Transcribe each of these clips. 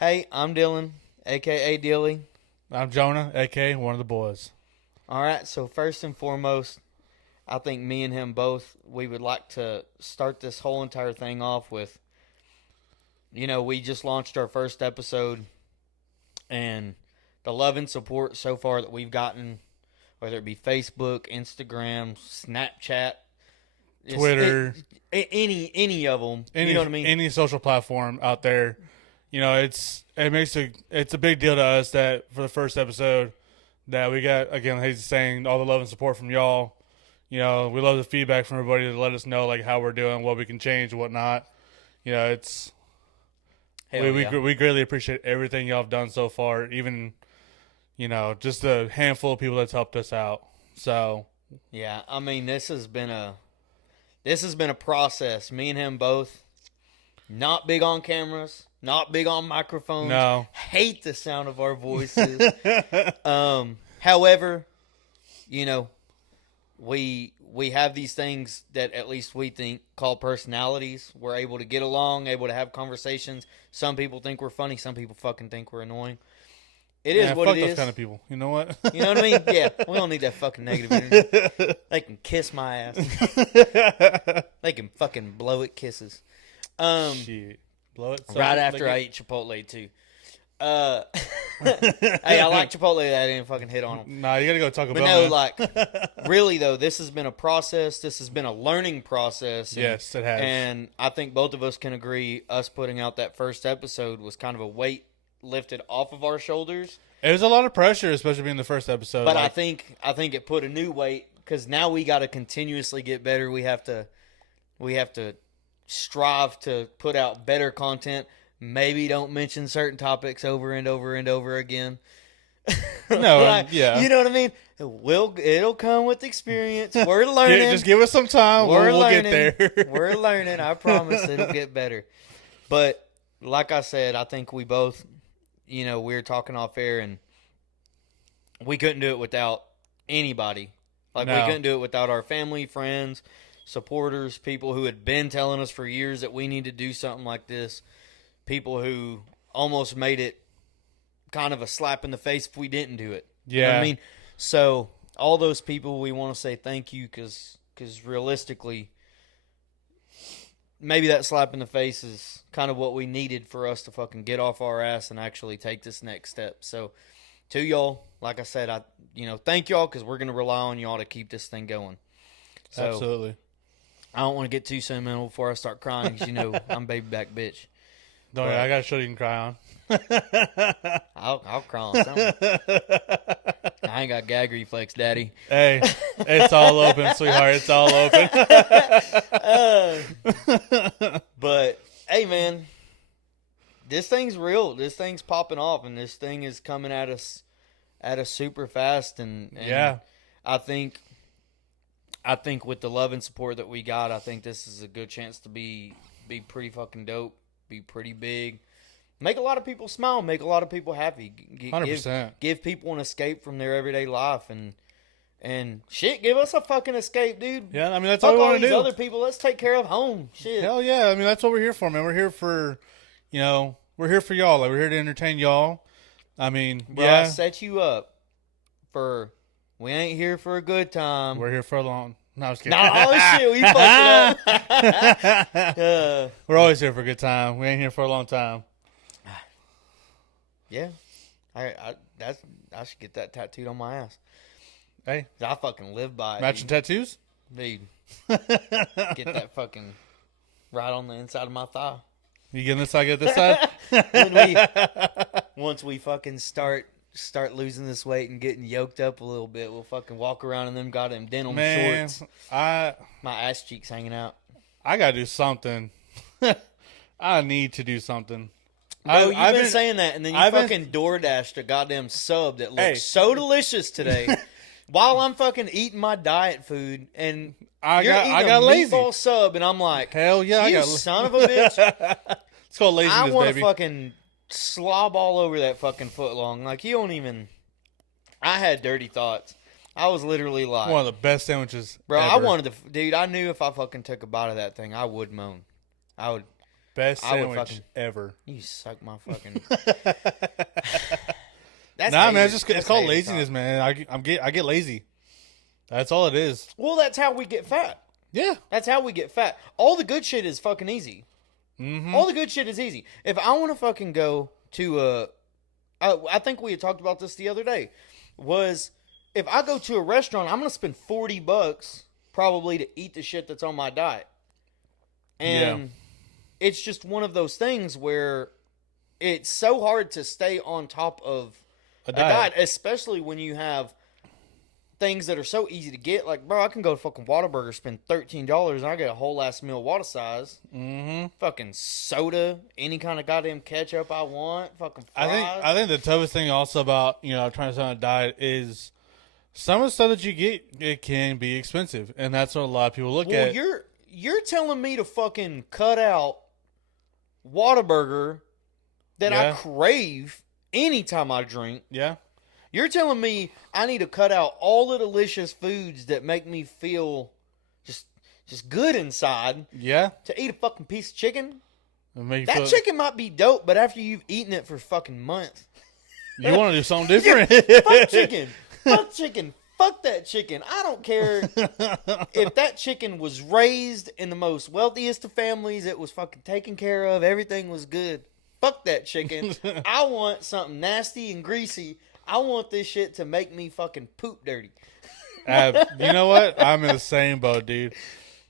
Hey, I'm Dylan, a.k.a. Dilly. I'm Jonah, a.k.a. one of the boys. All right, so first and foremost, I think me and him both, we would like to start this whole entire thing off with, we just launched our first episode, and the love and support so far that we've gotten, whether it be Facebook, Instagram, Snapchat, Twitter, any of them, you know what I mean? Any social platform out there, it's a big deal to us that for the first episode that we got, again, he's saying all the love and support from y'all. We love the feedback from everybody to let us know like how we're doing, what we can change, and whatnot. It's we greatly appreciate everything y'all have done so far. Even just a handful of people that's helped us out. So yeah, I mean this has been a process. Me and him both not big on cameras, not big on microphones. No, hate the sound of our voices. However, we have these things that at least we think called personalities. We're able to get along, able to have conversations. Some people think we're funny. Some people fucking think we're annoying. It is what it is. Fuck those kind of people. You know what? You know what I mean? Yeah, we don't need that fucking negative energy. They can kiss my ass. They can fucking blow it kisses. Shit. Blow it. Right after I eat Chipotle too. Hey, I like Chipotle. That I didn't fucking hit on them. Nah, you gotta go talk about. But no, really though, this has been a process. This has been a learning process. And, yes, it has. And I think both of us can agree. Us putting out that first episode was kind of a weight lifted off of our shoulders. It was a lot of pressure, especially being the first episode. But I think it put a new weight because now we got to continuously get better. We have to strive to put out better content. Maybe don't mention certain topics over and over and over again. No, yeah. You know what I mean? It'll come with experience. We're learning. Just give us some time. We'll get there. We're learning. I promise it'll get better. But like I said, I think we both, we were talking off air and we couldn't do it without anybody. We couldn't do it without our family, friends, supporters, people who had been telling us for years that we need to do something like this. People who almost made it kind of a slap in the face if we didn't do it. Yeah. You know what I mean? So all those people, we want to say thank you because realistically, maybe that slap in the face is kind of what we needed for us to fucking get off our ass and actually take this next step. So to y'all, like I said, thank y'all because we're going to rely on y'all to keep this thing going. So, absolutely. I don't want to get too sentimental before I start crying because, I'm baby back bitch. Don't worry, I got a show you can cry on. I'll cry on something. I ain't got gag reflex, daddy. Hey, it's all open, sweetheart. It's all open. But, hey, man, this thing's real. This thing's popping off, and this thing is coming at us super fast. And yeah, I think with the love and support that we got, I think this is a good chance to be pretty fucking dope. Be pretty big, make a lot of people smile, make a lot of people happy. 100%. Give people an escape from their everyday life, and shit, give us a fucking escape, dude. Yeah, I mean that's Fuck all we want to do. These other people, let's take care of home. Shit. Hell yeah, I mean that's what we're here for, man. We're here for, we're here for y'all. Like we're here to entertain y'all. I mean, bro, yeah, I set you up for. We ain't here for a good time. We're here for a long. No, I was kidding. No, shit, we fucked it up. We're always here for a good time. We ain't here for a long time. Yeah, I should get that tattooed on my ass. Hey, I fucking live by it. Matching tattoos, dude. Get that fucking right on the inside of my thigh. You getting this side? Get this side. Once we fucking start losing this weight and getting yoked up a little bit, we'll fucking walk around in them goddamn denim shorts. My ass cheeks hanging out. I gotta do something. I need to do something. Bro, you've been saying that, and then you fucking DoorDashed a goddamn sub that looks so delicious today. While I'm fucking eating my diet food, and I got lazy meatball sub, and I'm like, hell yeah, you son of a bitch. It's called laziness, I want baby. to fucking slob all over that fucking foot long. Like, you don't even. I had dirty thoughts. I was literally like, one of the best sandwiches, bro. ever. I wanted to, dude. I knew if I fucking took a bite of that thing, I would moan. I would. best I would sandwich ever. You suck my fucking. Man, it's called laziness, man. I get lazy. That's all it is. Well, that's how we get fat. Yeah, that's how we get fat. All the good shit is fucking easy. Mm-hmm. All the good shit is easy. If I want to fucking go to I think we had talked about this the other day. Was if I go to a restaurant, I'm gonna spend $40 probably to eat the shit that's on my diet, and it's just one of those things where it's so hard to stay on top of a diet, especially when you have things that are so easy to get. Like, bro, I can go to fucking Whataburger, spend $13, and I get a whole ass meal water size. Mm-hmm. Fucking soda, any kind of goddamn ketchup I want. Fucking fries. I think the toughest thing also about trying to stay on a diet is some of the stuff that you get, it can be expensive, and that's what a lot of people look at. You're telling me to fucking cut out Whataburger that I crave anytime I drink. Yeah. You're telling me I need to cut out all the delicious foods that make me feel just good inside. Yeah. To eat a fucking piece of chicken? That chicken might be dope, but after you've eaten it for fucking months. You want to do something different. Fuck chicken. Fuck chicken. Fuck that chicken. I don't care if that chicken was raised in the most wealthiest of families. It was fucking taken care of. Everything was good. Fuck that chicken. I want something nasty and greasy. I want this shit to make me fucking poop dirty. You know what? I'm in the same boat, dude.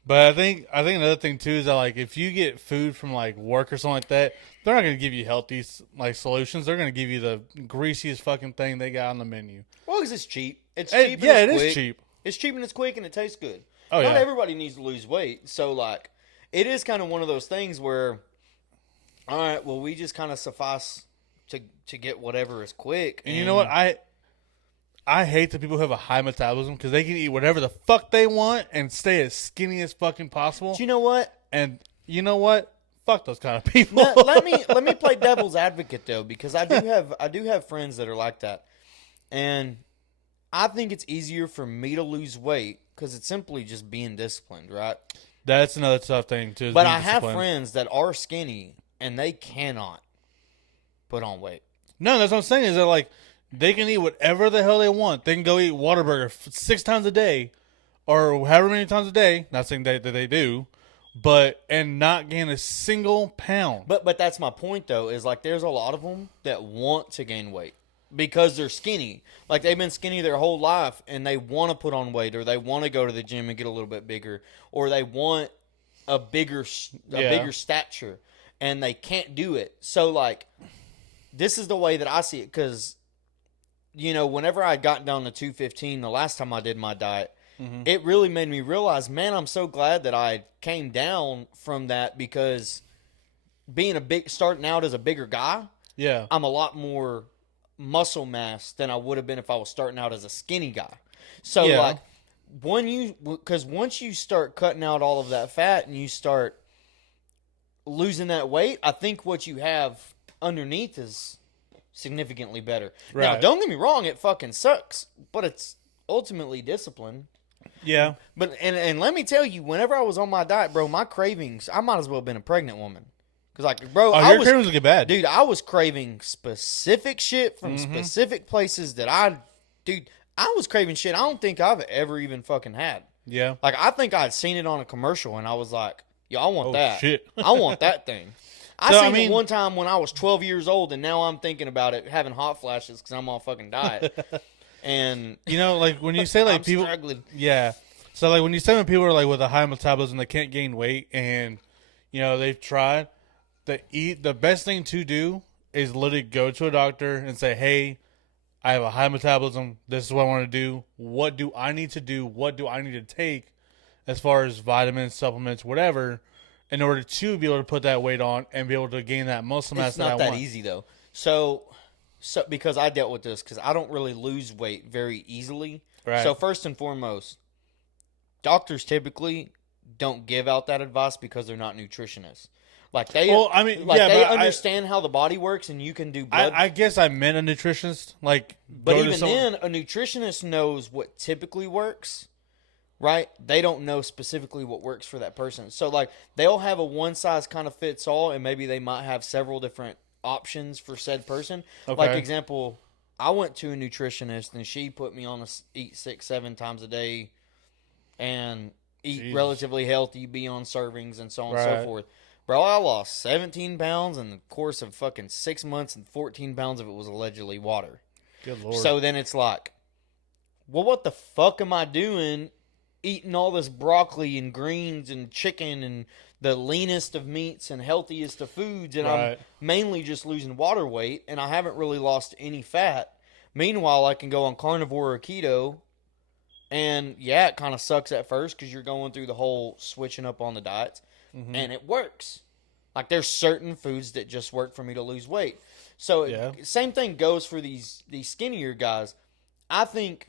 But I think another thing too is that like if you get food from like work or something like that, they're not going to give you healthy like solutions. They're going to give you the greasiest fucking thing they got on the menu. Well, because it's cheap. It's cheap. Yeah, it is cheap. It's cheap and it's quick and it tastes good. Oh, Not everybody needs to lose weight, so like it is kind of one of those things where, all right, well, we just kind of suffice to get whatever is quick. And you know what? I hate the people who have a high metabolism because they can eat whatever the fuck they want and stay as skinny as fucking possible. But you know what? And you know what? Fuck those kind of people. Now, let me play devil's advocate though, because I do have friends that are like that, and I think it's easier for me to lose weight because it's simply just being disciplined, right? That's another tough thing too. But I have friends that are skinny and they cannot put on weight. No, that's what I'm saying is that like they can eat whatever the hell they want. They can go eat Whataburger 6 times a day or however many times a day. Not saying that they do, and not gain a single pound. But that's my point though, is like there's a lot of them that want to gain weight because they're skinny. Like they've been skinny their whole life and they want to put on weight, or they want to go to the gym and get a little bit bigger, or they want a bigger stature and they can't do it. So like this is the way that I see it, because whenever I got down to 215 the last time I did my diet, it really made me realize, man, I'm so glad that I came down from that, because starting out as a bigger guy, I'm a lot more muscle mass than I would have been if I was starting out as a skinny guy. So like because once you start cutting out all of that fat and you start losing that weight, I think what you have underneath is significantly better. Right. Now, don't get me wrong, it fucking sucks, but it's ultimately discipline. Yeah. But and let me tell you, whenever I was on my diet, bro, my cravings, I might as well have been a pregnant woman. Because, like, bro, your cravings would get bad. Dude, I was craving specific shit from specific places that I was craving shit I don't think I've ever even fucking had. Yeah. Like, I think I had seen it on a commercial, and I was like, yo, I want that. Shit. I want that thing. I seen it one time when I was 12 years old, and now I'm thinking about it, having hot flashes because I'm on a fucking diet. And like when you say like I'm people, struggling. Yeah. So like when you say when people are like with a high metabolism, they can't gain weight, and they've tried, the best thing to do is literally go to a doctor and say, hey, I have a high metabolism. This is what I want to do. What do I need to do? What do I need to take as far as vitamins, supplements, whatever, in order to be able to put that weight on and be able to gain that muscle mass that I want. It's not that easy, though. So because I dealt with this, because I don't really lose weight very easily. Right. So first and foremost, doctors typically don't give out that advice because they're not nutritionists. Like they understand how the body works, and you can do blood. I guess I meant a nutritionist. Like, but even then, a nutritionist knows what typically works. right? They don't know specifically what works for that person. So, like, they'll have a one size kind of fits all, and maybe they might have several different options for said person. Okay. Like, example, I went to a nutritionist, and she put me on eat 6-7 times a day and eat relatively healthy, be on servings, and so on and so forth. Bro, I lost 17 pounds in the course of fucking 6 months, and 14 pounds of it was allegedly water. Good Lord. So then it's like, well, what the fuck am I doing eating all this broccoli and greens and chicken and the leanest of meats and healthiest of foods, and I'm mainly just losing water weight, and I haven't really lost any fat. Meanwhile, I can go on carnivore or keto, and yeah, it kind of sucks at first because you're going through the whole switching up on the diets, and it works. Like, there's certain foods that just work for me to lose weight. So same thing goes for these skinnier guys. I think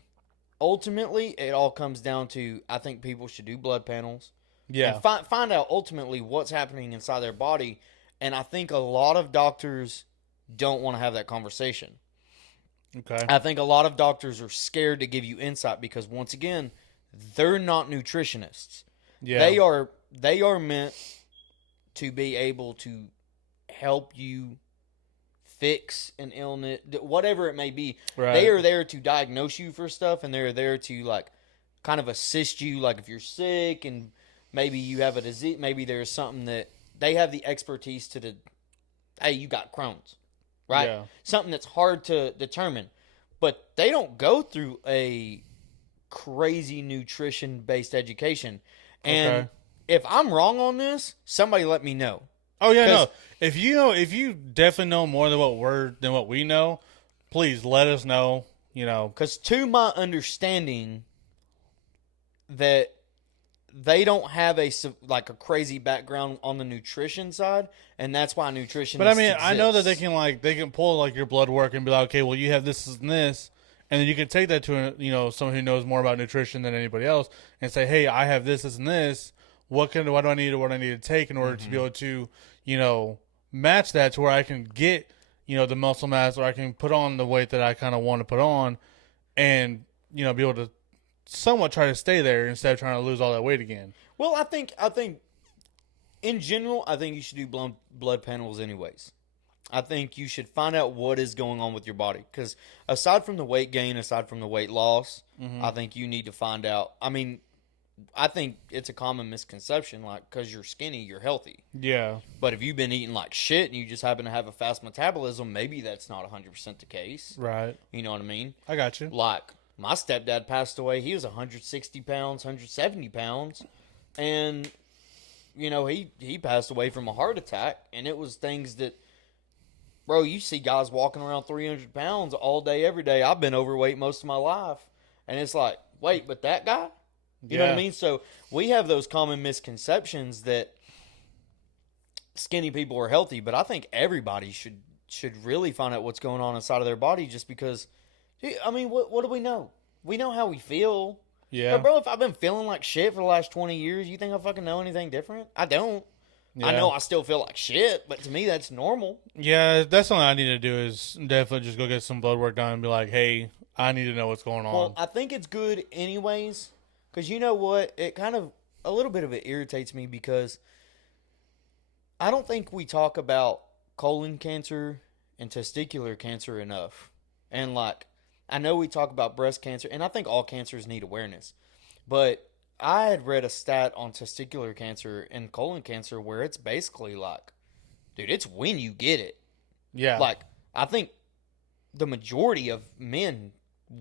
ultimately it all comes down to, I think people should do blood panels. Yeah. And find out ultimately what's happening inside their body. And I think a lot of doctors don't want to have that conversation. Okay. I think a lot of doctors are scared to give you insight because, once again, they're not nutritionists. Yeah. They are meant to be able to help you fix an illness, whatever it may be. Right. They are there to diagnose you for stuff, and they're there to, like, kind of assist you. Like, if you're sick and maybe you have a disease, maybe there's something that they have the expertise to, hey, you got Crohn's, right? Yeah. Something that's hard to determine. But they don't go through a crazy nutrition-based education. And if I'm wrong on this, somebody let me know. Oh yeah, no. If you definitely know more than what we know, please let us know. You know, because to my understanding, that they don't have a crazy background on the nutrition side, and that's why nutrition. But I mean, I know that they can pull like your blood work and be like, okay, well, you have this and this, and then you can take that to someone who knows more about nutrition than anybody else, and say, hey, I have this and this. What do I need to take in order to be able to, match that to where I can get, the muscle mass, or I can put on the weight that I kind of want to put on, and, be able to somewhat try to stay there instead of trying to lose all that weight again. Well, I think in general, I think you should do blood panels anyways. I think you should find out what is going on with your body. Because aside from the weight gain, aside from the weight loss, I think you need to find out. I mean, I think it's a common misconception, like, because you're skinny, you're healthy. Yeah. But if you've been eating like shit and you just happen to have a fast metabolism, maybe that's not 100% the case. Right. You know what I mean? I got you. Like, my stepdad passed away. He was 160 pounds, 170 pounds. And, he passed away from a heart attack. And it was things that, bro, you see guys walking around 300 pounds all day, every day. I've been overweight most of my life. And it's like, wait, but that guy? You know what I mean? So we have those common misconceptions that skinny people are healthy, but I think everybody should really find out what's going on inside of their body, just because, I mean, what do we know? We know how we feel. Yeah. But bro, if I've been feeling like shit for the last 20 years, you think I fucking know anything different? I don't. Yeah. I know I still feel like shit, but to me that's normal. Yeah, that's something I need to do, is definitely just go get some blood work done and be like, hey, I need to know what's going on. Well, I think it's good anyways. Because you know what? It kind of, a little bit of it irritates me because I don't think we talk about colon cancer and testicular cancer enough. And like, I know we talk about breast cancer, and I think all cancers need awareness. But I had read a stat on testicular cancer and colon cancer where it's basically like, dude, it's when you get it. Yeah. Like, I think the majority of men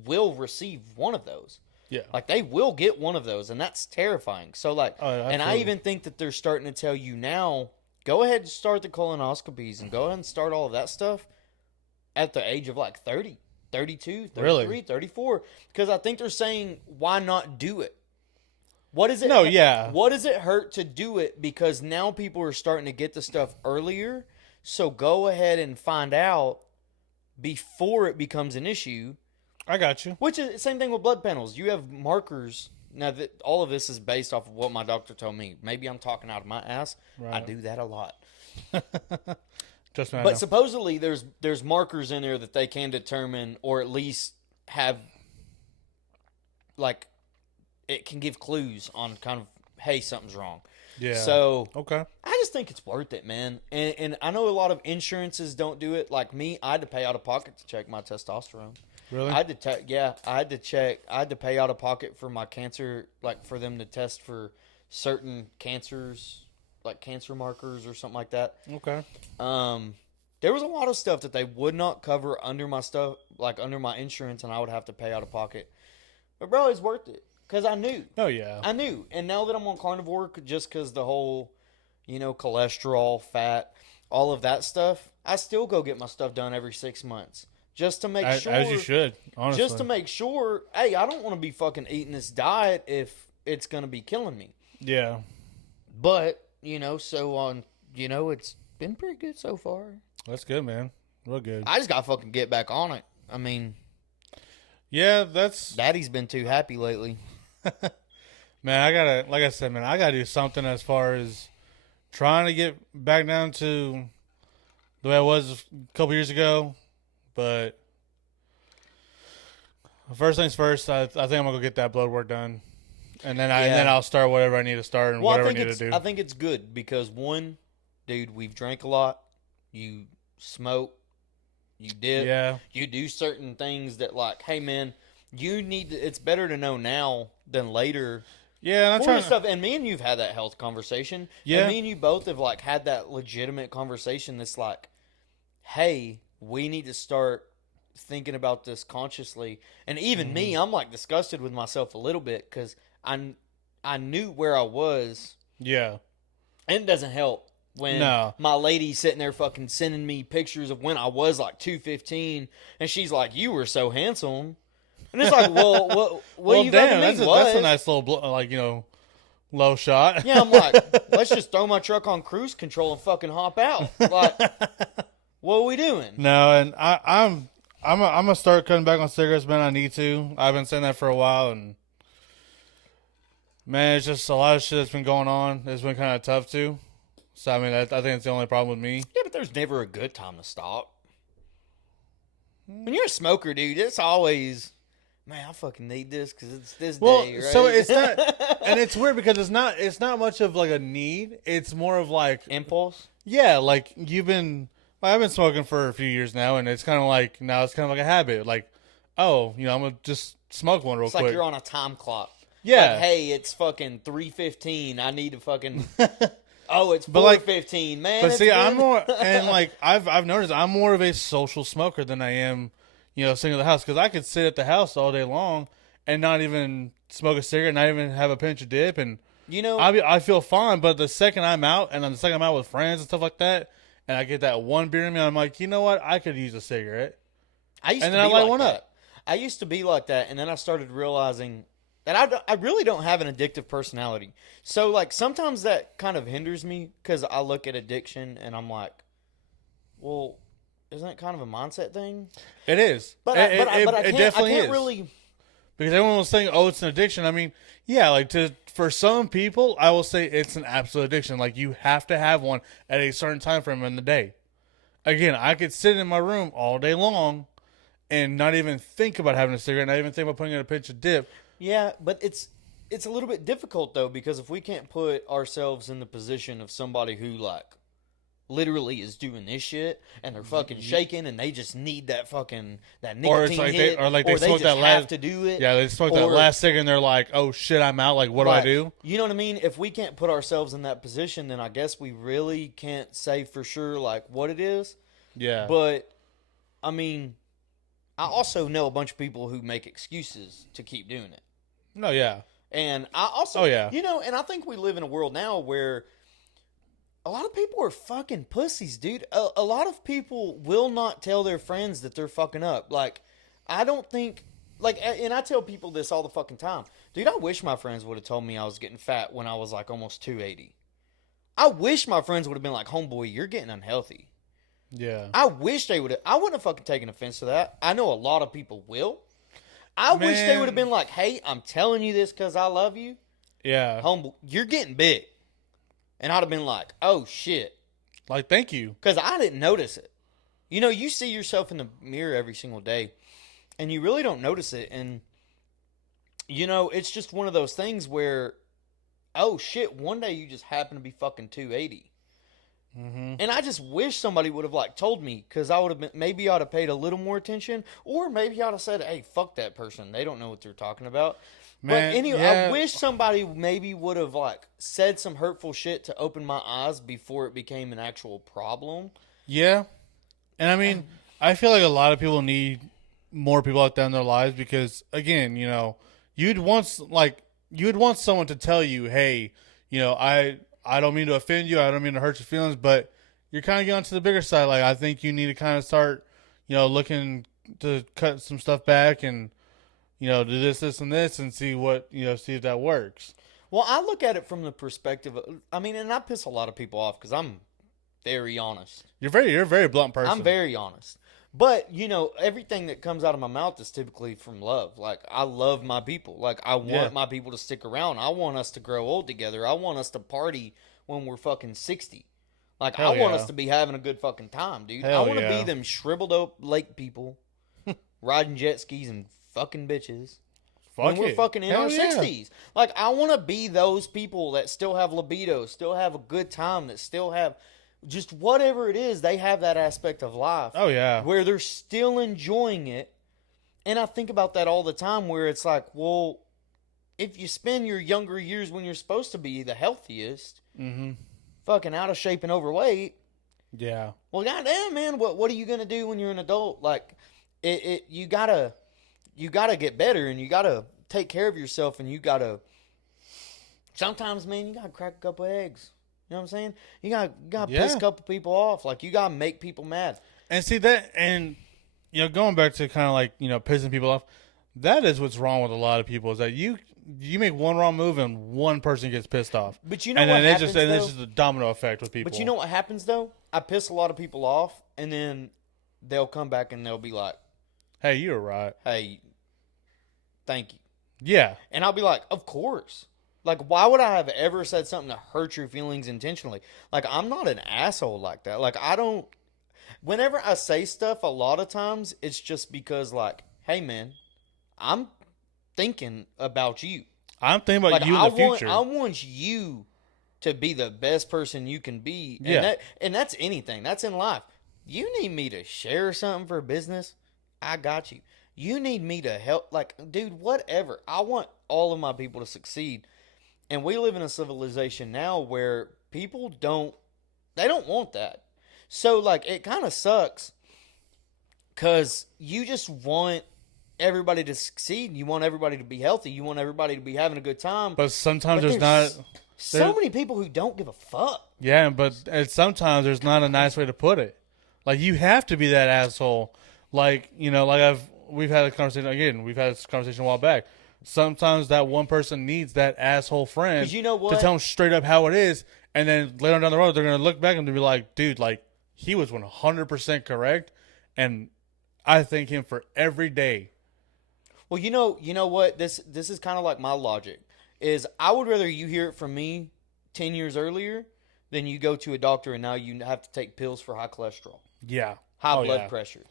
will receive one of those. Yeah. Like, they will get one of those, and that's terrifying. So, like, and I even think that they're starting to tell you now, go ahead and start the colonoscopies and go ahead and start all of that stuff at the age of, like, 30, 32, 33, really? 34. Because I think they're saying, why not do it? What does it hurt to do it? Because now people are starting to get the stuff earlier. So go ahead and find out before it becomes an issue. I got you. Which is the same thing with blood panels. You have markers. Now, that all of this is based off of what my doctor told me. Maybe I'm talking out of my ass. Right. I do that a lot. But supposedly there's markers in there that they can determine, or at least have, like, it can give clues on kind of, hey, something's wrong. Yeah. So okay. I just think it's worth it, man. And I know a lot of insurances don't do it. Like me, I had to pay out of pocket to check my testosterone. Really? I had to pay out of pocket for my cancer, like for them to test for certain cancers, like cancer markers or something like that. Okay. There was a lot of stuff that they would not cover under my stuff, like under my insurance, and I would have to pay out of pocket. But bro, it's worth it because I knew. Oh yeah. I knew, and now that I'm on carnivore, just because the whole, cholesterol, fat, all of that stuff, I still go get my stuff done every 6 months just to make sure. As you should, honestly. Just to make sure. Hey, I don't want to be fucking eating this diet if it's gonna be killing me. Yeah. But it's been pretty good so far. That's good, man. Real good. I just gotta fucking get back on it. I mean, yeah, that's Daddy's been too happy lately. man. Like I said, man, I gotta do something as far as trying to get back down to the way I was a couple years ago. But first things first, I think I'm gonna go get that blood work done, and then I'll start whatever I need to start and whatever I need to do. I think it's good because one, dude, we've drank a lot. You smoke, you dip, you do certain things that, like, hey man, you need to, it's better to know now than later. Yeah, and I'm trying stuff. And me and you've had that health conversation. Yeah, and me and you both have like had that legitimate conversation. That's like, hey, we need to start thinking about this consciously. And even me, I'm like disgusted with myself a little bit because I knew where I was. Yeah, and it doesn't help. When my lady's sitting there fucking sending me pictures of when I was like 215, and she's like, "You were so handsome," and it's like, "Well, what you damn, that's a nice little low shot." Yeah, I'm like, let's just throw my truck on cruise control and fucking hop out. Like, what are we doing? No, and I'm gonna start cutting back on cigarettes, man. I need to. I've been saying that for a while, and man, it's just a lot of shit that's been going on. It's been kind of tough too. So, I mean, I think it's the only problem with me. Yeah, but there's never a good time to stop. When you're a smoker, dude, it's always, man, I fucking need this because it's this day, right? So it's not, and it's weird because it's not much of like a need. It's more of like impulse. Yeah, like I've been smoking for a few years now, and it's kind of like a habit. Like, oh, I'm gonna just smoke one real quick. It's like you're on a time clock. Yeah. Like, hey, it's fucking 3:15. I need to fucking. Oh, it's 4:15, man. But see, I'm more, and like I've noticed, I'm more of a social smoker than I am, sitting at the house, because I could sit at the house all day long and not even smoke a cigarette, not even have a pinch of dip, and I feel fine. But the second I'm out, and then the second I'm out with friends and stuff like that, and I get that one beer in me, I'm like, you know what, I could use a cigarette. I light one up. I used to be like that, and then I started realizing that I really don't have an addictive personality. So, like, sometimes that kind of hinders me because I look at addiction and I'm like, well, isn't it kind of a mindset thing? It is. But it definitely is. Really... Because everyone was saying, oh, it's an addiction. I mean, yeah, like for some people, I will say it's an absolute addiction. Like, you have to have one at a certain time frame in the day. Again, I could sit in my room all day long and not even think about having a cigarette, not even think about putting in a pinch of dip. Yeah, but it's a little bit difficult, though, because if we can't put ourselves in the position of somebody who, like, literally is doing this shit, and they're fucking shaking, and they just need that nicotine hit, or they just smoke that have to do it. Yeah, they smoke that last cigarette, and they're like, oh, shit, I'm out. Like, what do I do? You know what I mean? If we can't put ourselves in that position, then I guess we really can't say for sure, like, what it is. Yeah. But, I mean, I also know a bunch of people who make excuses to keep doing it. No, yeah. And I also, and I think we live in a world now where a lot of people are fucking pussies, dude. A lot of people will not tell their friends that they're fucking up. Like, I don't think, like, and I tell people this all the fucking time. Dude, I wish my friends would have told me I was getting fat when I was, like, almost 280. I wish my friends would have been like, homeboy, you're getting unhealthy. Yeah. I wish they would have. I wouldn't have fucking taken offense to that. I know a lot of people will. I wish they would have been like, hey, I'm telling you this because I love you. Yeah. Homeboy, you're getting big. And I'd have been like, oh, shit. Like, thank you. Because I didn't notice it. You see yourself in the mirror every single day, and you really don't notice it. And, It's just one of those things where, oh shit, one day you just happen to be fucking 280. Mm-hmm. And I just wish somebody would have like told me, because I would have been, maybe I'd have paid a little more attention, or maybe I'd have said, hey, fuck that person. They don't know what they're talking about. Man, But anyway, yeah. I wish somebody maybe would have like said some hurtful shit to open my eyes before it became an actual problem. Yeah. And I mean, I feel like a lot of people need more people like that in their lives because, again, you'd want someone to tell you, hey, I don't mean to offend you, I don't mean to hurt your feelings, but you're kind of getting to the bigger side. Like, I think you need to kind of start, looking to cut some stuff back and, do this, and this, and see see if that works. Well, I look at it from the perspective of, and I piss a lot of people off because I'm very honest. You're a very blunt person. I'm very honest. But, everything that comes out of my mouth is typically from love. Like, I love my people. Like, I want my people to stick around. I want us to grow old together. I want us to party when we're fucking 60. Like, I want us to be having a good fucking time, dude. I want to be them shriveled up lake people riding jet skis and fucking bitches. When we're fucking in our 60s. Like, I want to be those people that still have libido, still have a good time, that still have just whatever it is, they have that aspect of life. Oh, yeah. Where they're still enjoying it. And I think about that all the time where it's like, well, if you spend your younger years when you're supposed to be the healthiest, fucking out of shape and overweight. Yeah. Well, goddamn, man, what are you going to do when you're an adult? Like, you gotta get better and you gotta take care of yourself and you gotta, sometimes, man, you gotta crack a couple eggs. You know what I'm saying? You gotta piss a couple people off. Like, you gotta make people mad. And see that, and going back to kind of like pissing people off, that is what's wrong with a lot of people is that you make one wrong move and one person gets pissed off. But you know what happens, though? And it's just a domino effect with people. But you know what happens though? I piss a lot of people off, and then they'll come back and they'll be like, "Hey, you were right. Hey, thank you." Yeah. And I'll be like, "Of course." Like, why would I have ever said something to hurt your feelings intentionally? Like, I'm not an asshole like that. Like, I don't... Whenever I say stuff, a lot of times, it's just because, like, hey, man, I'm thinking about you. I'm thinking about you in the future. I want you to be the best person you can be. And that's anything. That's in life. You need me to share something for business? I got you. You need me to help? Like, dude, whatever. I want all of my people to succeed. And we live in a civilization now where people don't want that. So, like, it kind of sucks because you just want everybody to succeed. You want everybody to be healthy. You want everybody to be having a good time. But sometimes there's not... So many people who don't give a fuck. Yeah, but sometimes there's not a nice way to put it. Like, you have to be that asshole. Like, we've had a conversation, again, we've had this conversation a while back. Sometimes that one person needs that asshole friend you know what? to tell them straight up how it is, and then later on down the road, they're going to look back and they'll be like, dude, like, he was 100% correct, and I thank him for every day. Well, you know what? This is kind of like my logic, is I would rather you hear it from me 10 years earlier than you go to a doctor and now you have to take pills for high cholesterol. Yeah. High blood pressure.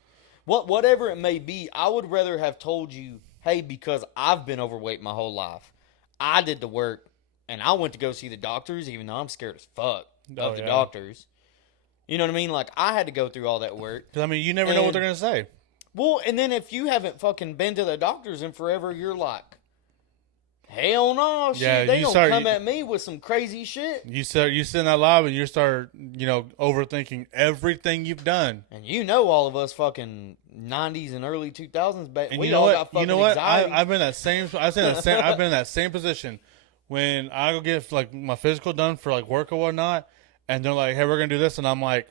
Whatever it may be, I would rather have told you, hey, because I've been overweight my whole life, I did the work, and I went to go see the doctors, even though I'm scared as fuck of the doctors. You know what I mean? Like, I had to go through all that work. Because, I mean, you never know what they're going to say. Well, and then if you haven't fucking been to the doctors in forever, you're like, hell no, shit. Yeah, they don't come at me with some crazy shit. You sit in that lab and you start, overthinking everything you've done. And all of us fucking 90s and early 2000s, but and we all got fucking anxiety. I've been in that same. I've been in that same position when I go get like my physical done for like work or whatnot, and they're like, "Hey, we're gonna do this," and I'm like,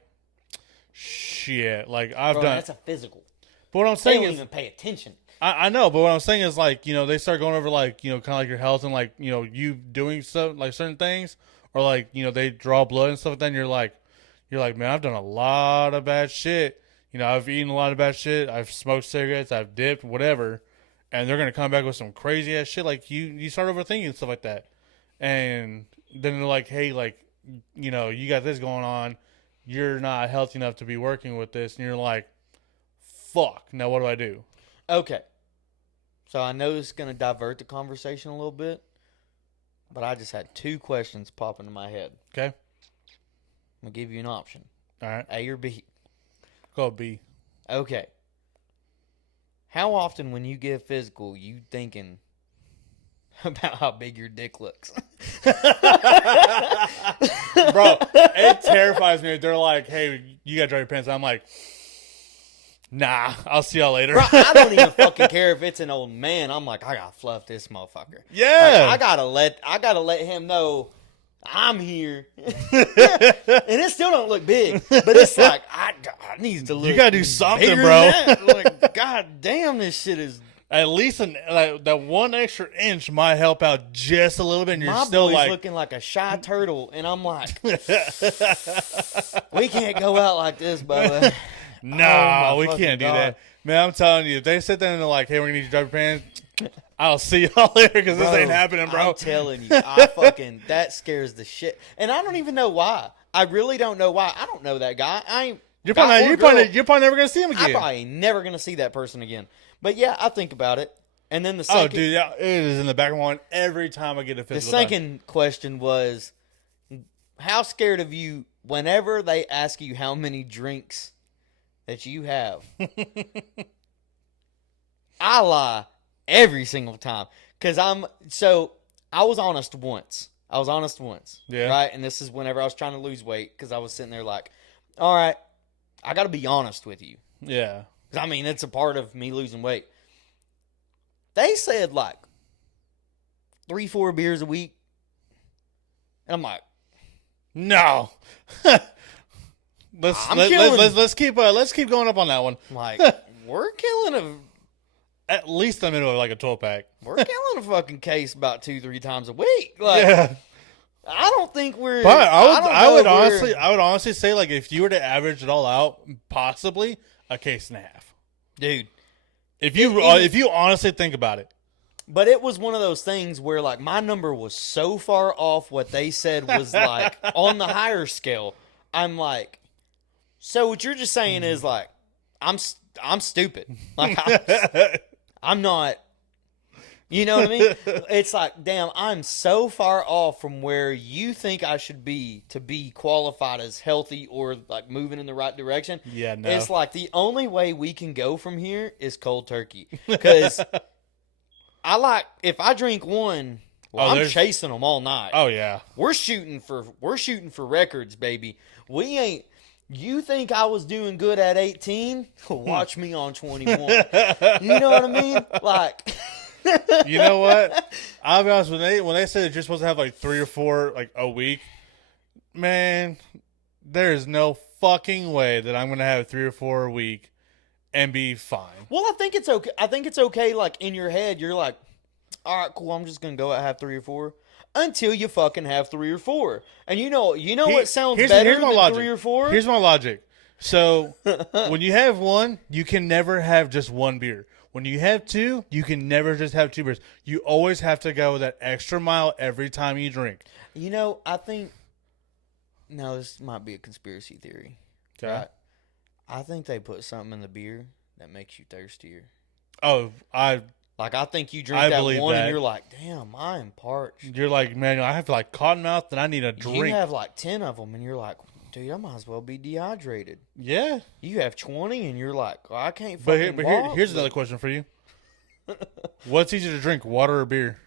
"Shit!" Like I've done. That's a physical. But what I'm saying they don't is, even pay attention. I know, but what I'm saying is like they start going over like kind of like your health and like you doing stuff like certain things, or like they draw blood and stuff like that. And you're like, man, I've done a lot of bad shit. I've eaten a lot of bad shit. I've smoked cigarettes. I've dipped, whatever. And they're going to come back with some crazy ass shit. Like you start overthinking stuff like that. And then they're like, hey, like, you got this going on. You're not healthy enough to be working with this. And you're like, fuck. Now what do I do? Okay. So I know it's going to divert the conversation a little bit, but I just had 2 questions pop into my head. Okay. I'm going to give you an option. All right. A or B. Go B. Okay. How often when you get physical, you thinking about how big your dick looks? Bro, it terrifies me. They're like, hey, you got to dry your pants. I'm like, nah, I'll see y'all later. Bro, I don't even fucking care if it's an old man. I'm like, I got to fluff this motherfucker. Yeah. Like, I gotta let him know I'm here. And it still don't look big. But it's like, I need to look. You got to do something, bigger bro. than that. Like, god damn, this shit is. At least that 1 extra inch might help out just a little bit. And you're My still boy's like, looking like a shy turtle. And I'm like, we can't go out like this, Bubba. nah, Oh, my we fucking can't do God. that. Man, I'm telling you, if they sit there and they're like, hey, we're going to need you to dry your pants, I'll see y'all later because this ain't happening, bro. I'm telling you, that scares the shit. And I don't even know why. I really don't know why. I don't know that guy. You're probably never going to see him again. I'm probably never going to see that person again. But yeah, I think about it. And then the Oh, second, dude, it is in the back of my mind every time I get a physical. the second question was, how scared of you whenever they ask you how many drinks that you have? I lie every single time because I was honest once. Yeah. Right. And this is whenever I was trying to lose weight because I was sitting there like, all right, I got to be honest with you. Yeah. 'Cause, I mean, it's a part of me losing weight. They said like 3-4 beers a week. And I'm like, no. Let's keep going up on that one. I'm like, we're killing At least I'm into like a 12-pack. we're killing a fucking case about 2-3 times a week. Like, Yeah. I don't think we're. But I would honestly say like if you were to average it all out, possibly a case and a half. dude. If you honestly think about it. But it was one of those things where like my number was so far off what they said was like on the higher scale. I'm like, so what you're just saying is like, I'm stupid. Like I'm not. You know what I mean? It's like, damn, I'm so far off from where you think I should be to be qualified as healthy or like moving in the right direction. Yeah, no. It's like the only way we can go from here is cold turkey. Because if I drink one, I'm chasing them all night. Oh yeah. We're shooting for records, baby. We ain't. You think I was doing good at 18? Watch me on 21. You know what I mean? Like. You know what? I'll be honest, when they say that you're supposed to have like 3 or 4 like a week, man, there is no fucking way that I'm gonna have 3 or 4 a week and be fine. Well, I think it's okay. I think it's okay. Like in your head, you're like, all right, cool. I'm just gonna go out and have 3 or 4 until you fucking have 3 or 4. And you know what sounds better than 3 or 4? Here's my logic. So when you have one, you can never have just one beer. When you have 2, you can never just have 2 beers. You always have to go that extra mile every time you drink. You know, I think. No, this might be a conspiracy theory. Okay. Right? I think they put something in the beer that makes you thirstier. Oh, I think you drink that believe one that. and you're like, damn, I am parched. You're like, man, I have like cotton mouth and I need a drink. You have like 10 of them and you're like, dude, I might as well be dehydrated. Yeah. You have 20 and you're like, oh, I can't But fucking walk. here's another question for you. What's easier to drink, water or beer?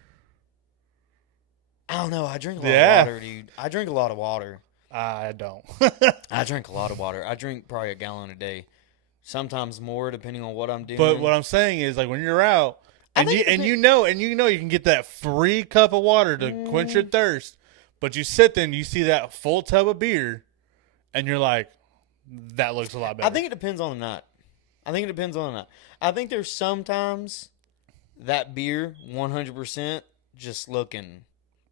I don't know. I drink a lot of water, dude. I drink a lot of water. I don't. I drink a lot of water. I drink probably a gallon a day. Sometimes more, depending on what I'm doing. But what I'm saying is, like, when you're out, and you know you can get that free cup of water to quench your thirst, but you sit there and you see that full tub of beer, and you're like, that looks a lot better. I think it depends on the night. I think there's sometimes that beer 100% just looking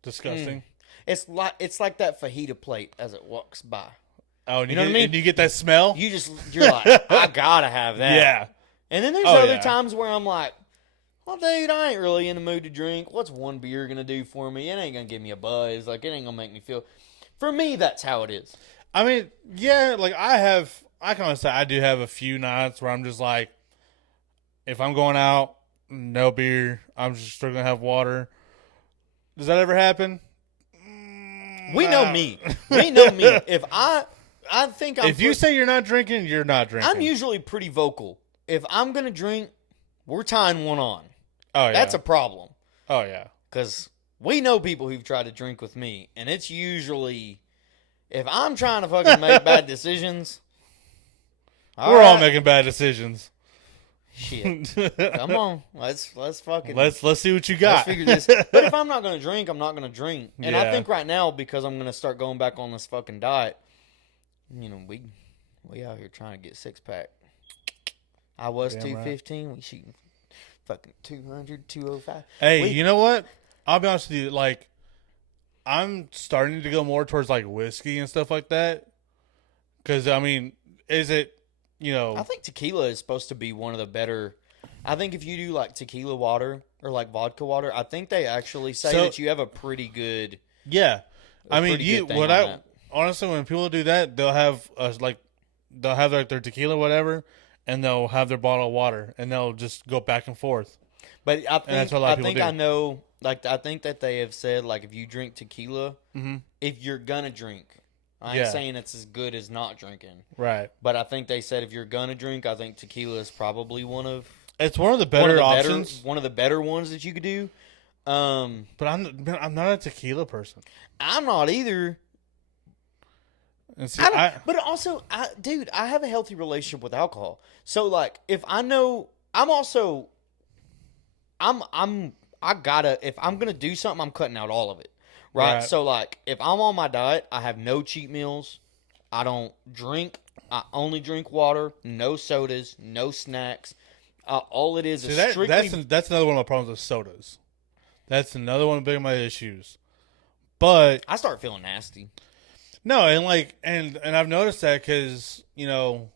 disgusting. It's like that fajita plate as it walks by. Oh, and you know what I mean? And you get that smell? You're like, I gotta have that. Yeah. And then there's other times where I'm like, well, dude, I ain't really in the mood to drink. What's one beer gonna do for me? It ain't gonna give me a buzz. Like, it ain't gonna make me feel. For me, that's how it is. I mean, yeah, like I kind of say I do have a few nights where I'm just like, if I'm going out, no beer. I'm just strictly gonna have water. Does that ever happen? We know me. We know me. If I think I'm. If you say you're not drinking, you're not drinking. I'm usually pretty vocal. If I'm gonna drink, we're tying one on. Oh yeah, That's a problem. Oh yeah, Because we know people who've tried to drink with me, and it's usually if I'm trying to fucking make bad decisions. We're all making bad decisions. Shit. Come on. Let's fucking let's see what you got. Let's figure this. But if I'm not gonna drink, I'm not gonna drink. And I Yeah. think right now, because I'm gonna start going back on this fucking diet, you know, we out here trying to get 6-pack. I was Damn 215, we shooting fucking 200, 205. Hey, you know what? I'll be honest with you, like I'm starting to go more towards like whiskey and stuff like that. Cause I mean, is it I think tequila is supposed to be one of the better. I think if you do like tequila water or like vodka water, I think they actually say that you have a pretty good. Yeah, I mean, that. honestly, when people do that, they'll have they'll have like their tequila, whatever, and they'll have their bottle of water, and they'll just go back and forth. But I think that's what a lot of people do. I know. Like I think that they have said like if you drink tequila, if you're gonna drink. I ain't saying it's as good as not drinking. Right. But I think they said if you're going to drink, I think tequila is probably it's one of the better options. One of the better ones that you could do. But I'm not a tequila person. I'm not either. And see, but also, dude, I have a healthy relationship with alcohol. So, like, if I know, I gotta, if I'm going to do something, I'm cutting out all of it. Right? So, like, if I'm on my diet, I have no cheat meals. I don't drink. I only drink water. No sodas. No snacks. All it is strictly... That's another one of my problems with sodas. That's another one of my issues. But... I start feeling nasty. No, and, like, and I've noticed that because, going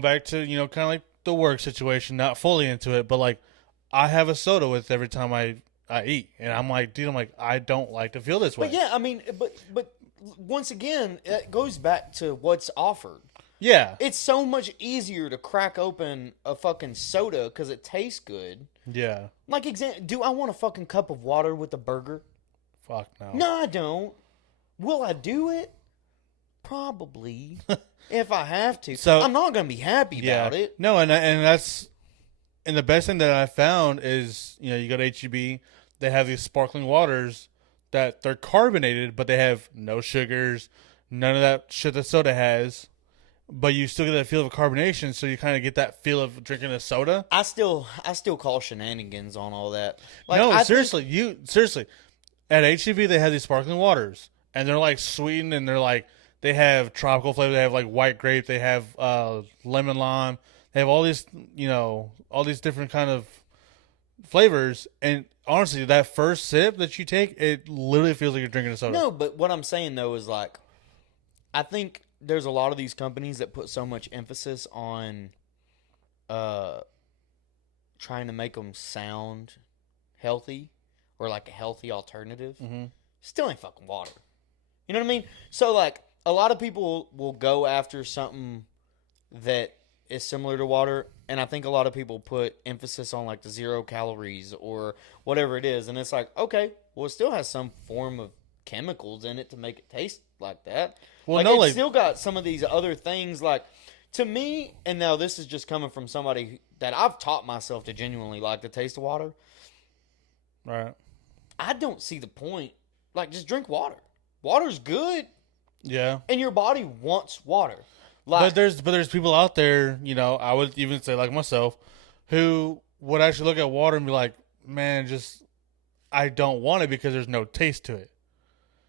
back to, kind of like the work situation, not fully into it, but, like, I have a soda with every time I eat, and I'm like, dude, I don't like to feel this way. But yeah, I mean, but once again, it goes back to what's offered. Yeah, it's so much easier to crack open a fucking soda because it tastes good. Yeah, like do I want a fucking cup of water with a burger? Fuck no. No, I don't. Will I do it? Probably, if I have to. So I'm not gonna be happy about it. No, and that's the best thing that I found is you go to HEB. They have these sparkling waters that they're carbonated, but they have no sugars, none of that shit that soda has. But you still get that feel of carbonation, so you kind of get that feel of drinking a soda. I still call shenanigans on all that. Like, no, seriously, at HEB they have these sparkling waters, and they're like sweetened, and they're like they have tropical flavor. They have like white grape. They have lemon lime. They have all these all these different kind of flavors, and honestly, that first sip that you take, it literally feels like you're drinking a soda. No, but what I'm saying, though, is like, I think there's a lot of these companies that put so much emphasis on trying to make them sound healthy or like a healthy alternative. Mm-hmm. Still ain't fucking water. You know what I mean? So, like, a lot of people will go after something that is similar to water, and I think a lot of people put emphasis on like the 0 calories or whatever it is, and it's like, okay, well, it still has some form of chemicals in it to make it taste like that. Well, like, it's still got some of these other things. Like, to me, and now this is just coming from somebody that I've taught myself to genuinely like the taste of water. Right. I don't see the point. Like, just drink water. Water's good. Yeah. And your body wants water. Like, but there's people out there, I would even say like myself, who would actually look at water and be like, man, I don't want it because there's no taste to it.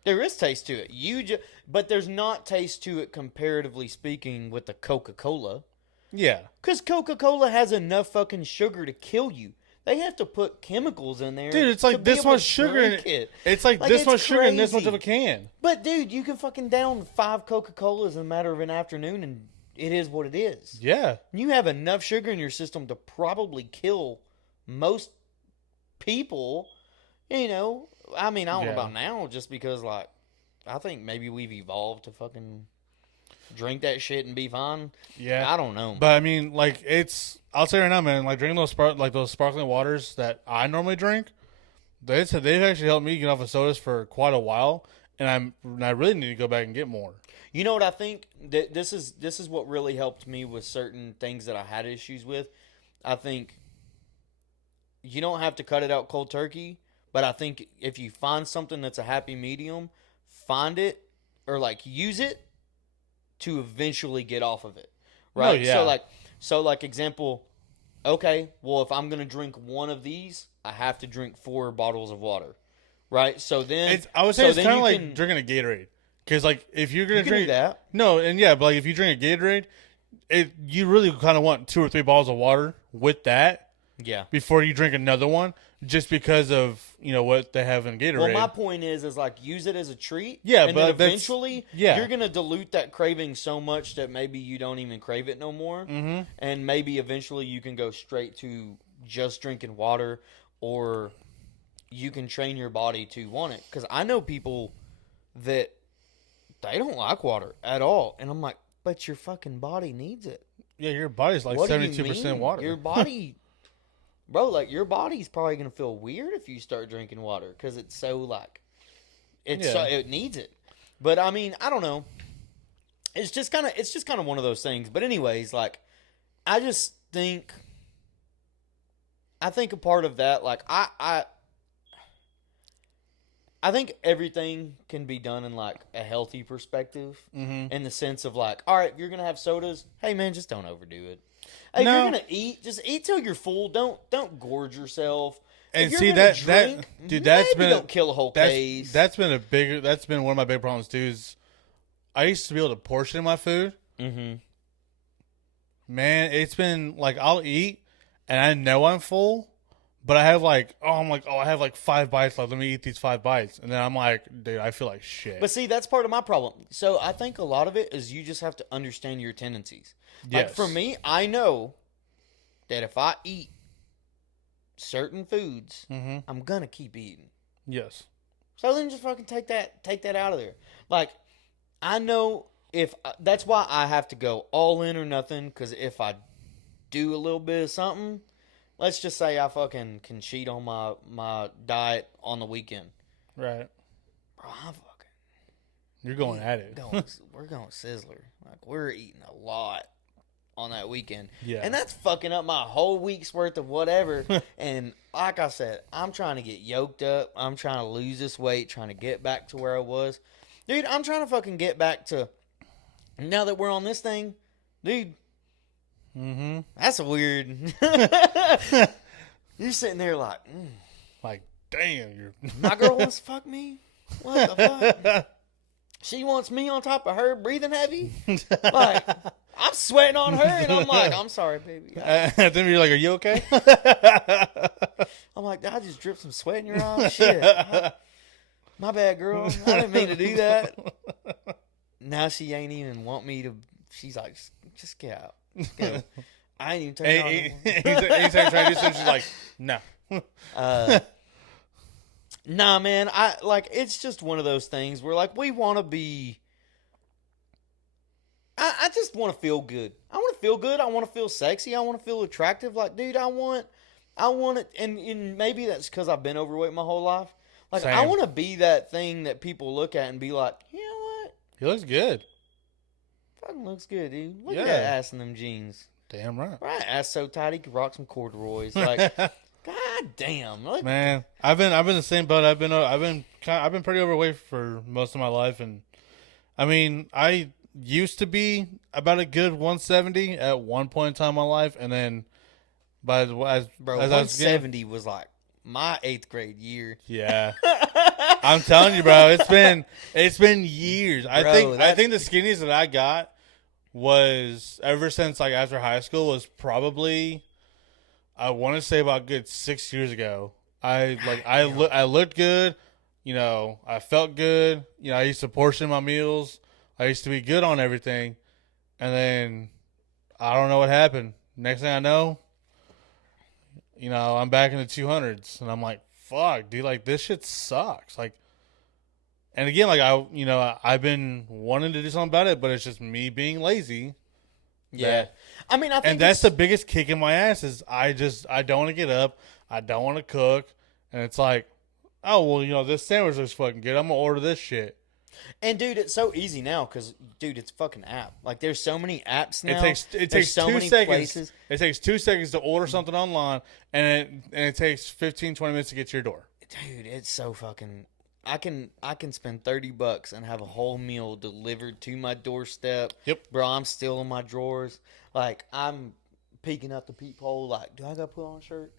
There is taste to it. But there's not taste to it comparatively speaking with the Coca-Cola. Yeah. Because Coca-Cola has enough fucking sugar to kill you. They have to put chemicals in there. Dude, it's like this much sugar in it. It's like this much sugar in this much of a can. But, dude, you can fucking down 5 Coca-Colas in a matter of an afternoon, and it is what it is. Yeah. You have enough sugar in your system to probably kill most people. I mean, I don't know about now, just because, like, I think maybe we've evolved to fucking drink that shit and be fine. Yeah. I don't know. But I mean, like I'll tell you right now, man. Like drinking those sparkling waters that I normally drink, they've actually helped me get off of sodas for quite a while, and I really need to go back and get more. You know what I think? This is what really helped me with certain things that I had issues with. I think you don't have to cut it out cold turkey, but I think if you find something that's a happy medium, find it or like use it to eventually get off of it. Right? Oh, yeah. So like example, okay, well if I'm going to drink one of these, I have to drink 4 bottles of water. Right? So then I would say it's kind of like can, drinking a Gatorade. Because like if you're gonna drink that, no, and yeah, but like if you drink a Gatorade, you really kind of want 2 or 3 bottles of water with that, yeah, before you drink another one, just because of what they have in Gatorade. Well, my point is like use it as a treat. Yeah, and but then eventually, yeah, you're gonna dilute that craving so much that maybe you don't even crave it no more, and maybe eventually you can go straight to just drinking water, or you can train your body to want it. Because I know people that they don't like water at all. And I'm like, but your fucking body needs it. Yeah, your body's like 72% water. Your body, bro, like your body's probably going to feel weird if you start drinking water because it's so like, it needs it. But I mean, I don't know. It's just kind of one of those things. But anyways, like, I think a part of that, like, I think everything can be done in like a healthy perspective, in the sense of like, all right, if you're gonna have sodas, hey man, just don't overdo it. Hey, if you're gonna eat, just eat till you're full. Don't gorge yourself. And if see that, dude, that's been don't kill a whole case. That's been one of my big problems too. Is I used to be able to portion my food. Mm-hmm. Man, it's been like I'll eat and I know I'm full. But I have I have like 5 bites left. Let me eat these 5 bites. And then I'm like, dude, I feel like shit. But see, that's part of my problem. So I think a lot of it is you just have to understand your tendencies. Like for me, I know that if I eat certain foods, I'm going to keep eating. Yes. So then just fucking take that out of there. Like, I know that's why I have to go all in or nothing. Because if I do a little bit of something, let's just say I fucking can cheat on my diet on the weekend. Right. Bro, I'm fucking... You're going at it. We're going Sizzler. Like, we're eating a lot on that weekend. Yeah. And that's fucking up my whole week's worth of whatever. And like I said, I'm trying to get yoked up. I'm trying to lose this weight, trying to get back to where I was. Dude, I'm trying to fucking get back to... Now that we're on this thing, dude... That's a weird... You're sitting there like... Like, damn, you're... My girl wants to fuck me? What the fuck? She wants me on top of her breathing heavy? Like, I'm sweating on her, and I'm like, I'm sorry, baby. Then you're like, are you okay? I'm like, I just dripped some sweat in your eyes? Shit. My bad, girl. I didn't mean to do that. Now she ain't even want me to... She's like, just get out. Go. I ain't even turning on. Anytime trying to do something, she's like, no. Nah, man. It's just one of those things where like we want to be. I just want to feel good. I want to feel good. I want to feel sexy. I want to feel attractive. Like, dude, I want it. And maybe that's because I've been overweight my whole life. Like, Same. I want to be that thing that people look at and be like, you know what? He looks good. Fucking looks good, dude. Look at that ass in them jeans. Damn right. Right, ass so tight he could rock some corduroys. Like, god damn. Like, man, I've been the same boat. I've been pretty overweight for most of my life, and I mean, I used to be about a good 170 at one point in time in my life, and then as 170 was like my 8th grade year. Yeah. I'm telling you, bro, it's been years. I think the skinniest that I got was ever since like after high school was probably, I want to say about a good 6 years ago. I looked good, I felt good, I used to portion my meals. I used to be good on everything. And then I don't know what happened. Next thing I know, I'm back in the 200s, and I'm like, fuck, dude, like this shit sucks. Like And again, like I've been wanting to do something about it, but it's just me being lazy. Yeah. I mean, I think and that's the biggest kick in my ass is I don't want to get up. I don't want to cook. And it's like, oh, well, this sandwich looks fucking good. I'm going to order this shit. And, dude, it's so easy now because, dude, it's a fucking app. Like, there's so many apps now. It takes so 2 many seconds. places. It takes 2 seconds to order something online, and it takes 15, 20 minutes to get to your door. Dude, it's so fucking... I can spend $30 and have a whole meal delivered to my doorstep. Yep. Bro, I'm still in my drawers. Like, I'm peeking out the peephole. Like, do I got to put on a shirt?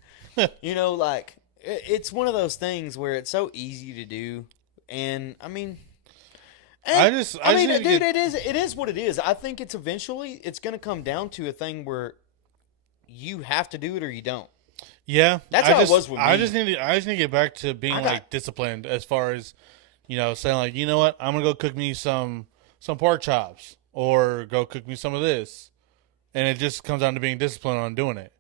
Like, it's one of those things where it's so easy to do. And, I mean... dude, it is what it is. I think it's eventually going to come down to a thing where you have to do it or you don't. Yeah, that's how it was with me. I just need to get back to being disciplined as far as saying like, you know what, I'm gonna go cook me some pork chops or go cook me some of this, and it just comes down to being disciplined on doing it.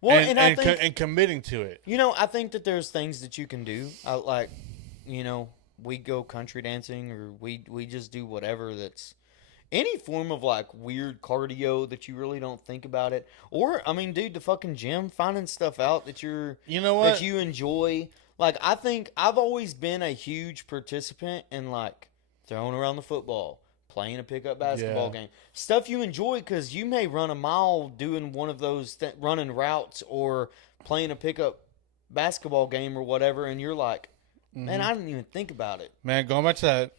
Well, and committing to it. I think that there's things that you can do. We go country dancing or we just do whatever that's any form of like weird cardio that you really don't think about it. Or, I mean, dude, the fucking gym, finding stuff out that that you enjoy. Like, I think I've always been a huge participant in like throwing around the football, playing a pickup basketball game. Stuff you enjoy because you may run a mile doing one of those running routes or playing a pickup basketball game or whatever. And you're like, man, I didn't even think about it. Man, going back to that,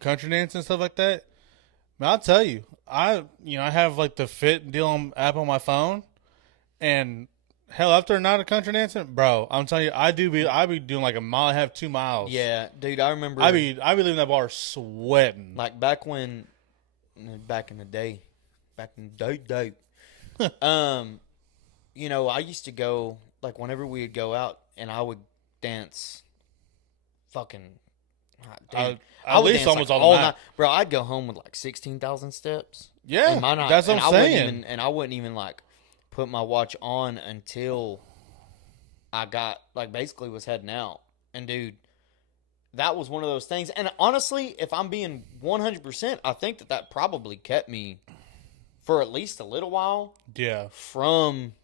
country dance and stuff like that. Man, I'll tell you, I have like the Fit Deal app on my phone, and hell, after not a country dancing, bro, I'm telling you, I be doing like a mile and a half, 2 miles. Yeah, dude, I remember. I be leaving that bar sweating. Like back in the day. I used to go like whenever we'd go out, and I would dance. Fucking. Dude, at least almost all the night. Bro, I'd go home with like 16,000 steps. Yeah, that's what I'm saying. And I wouldn't even like put my watch on until I got like basically was heading out. And dude, that was one of those things. And honestly, if I'm being 100%, I think that probably kept me for at least a little while. Yeah. From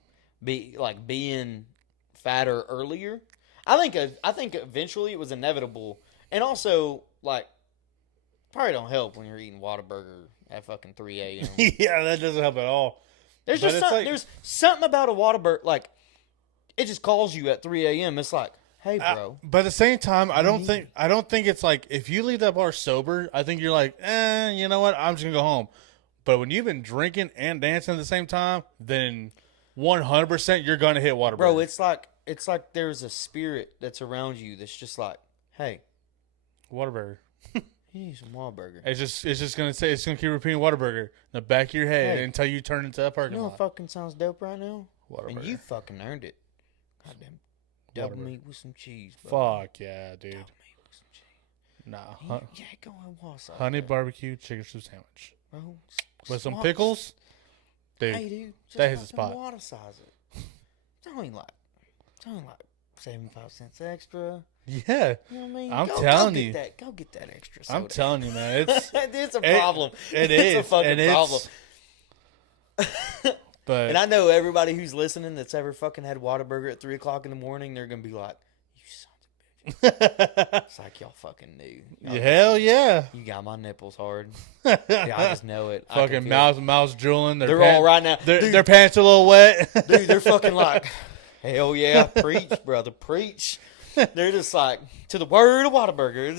being fatter earlier. I think eventually it was inevitable. And also, like, probably don't help when you're eating Whataburger at fucking 3 a.m. Yeah, that doesn't help at all. There's there's something about a Whataburger, like, it just calls you at 3 a.m. It's like, hey, bro. But at the same time, I don't think it's like, if you leave that bar sober, I think you're like, you know what, I'm just going to go home. But when you've been drinking and dancing at the same time, then 100% you're going to hit Whataburger. Bro, it's like there's a spirit that's around you that's just like, hey. Whataburger. You need some Whataburger. It's just gonna keep repeating Whataburger in the back of your head until you turn into a parking lot. You know what fucking sounds dope right now? Whataburger. And you fucking earned it. Goddamn. Double meat with some cheese, bro. Fuck yeah, dude. Double meat with some cheese. Nah. Yeah, go on Wausau. Honey barbecue chicken soup sandwich. Bro, with some pickles? Dude, hey, dude. that hits the spot. Water size it. It's only like 75 cents extra. Yeah. You know what I mean? I'm telling you. Go get that extra soda. I'm telling you, man. It's a problem. It's a fucking problem. But and I know everybody who's listening that's ever fucking had Whataburger at 3 o'clock in the morning, they're going to be like, you sons of bitches. It's like, y'all fucking knew. Hell yeah. You got my nipples hard. Yeah, I just know it. Fucking mouths drooling. They're all right now. Their pants are a little wet. Dude, they're fucking like, hell yeah, preach, brother, preach. They're just like, to the word of Whataburger.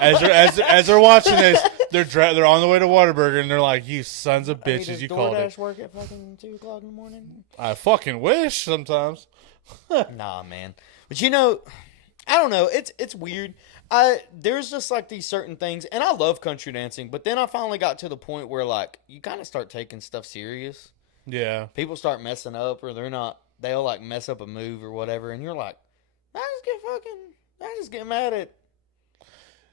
as they're watching this, they're on the way to Whataburger, and they're like, you sons of bitches, does you called it. DoorDash work at fucking 2 o'clock in the morning? I fucking wish sometimes. Nah, man. But I don't know. It's weird. There's just like these certain things, and I love country dancing, but then I finally got to the point where like, you kind of start taking stuff serious. Yeah. People start messing up, or they'll like mess up a move or whatever, and you're like, I just get mad at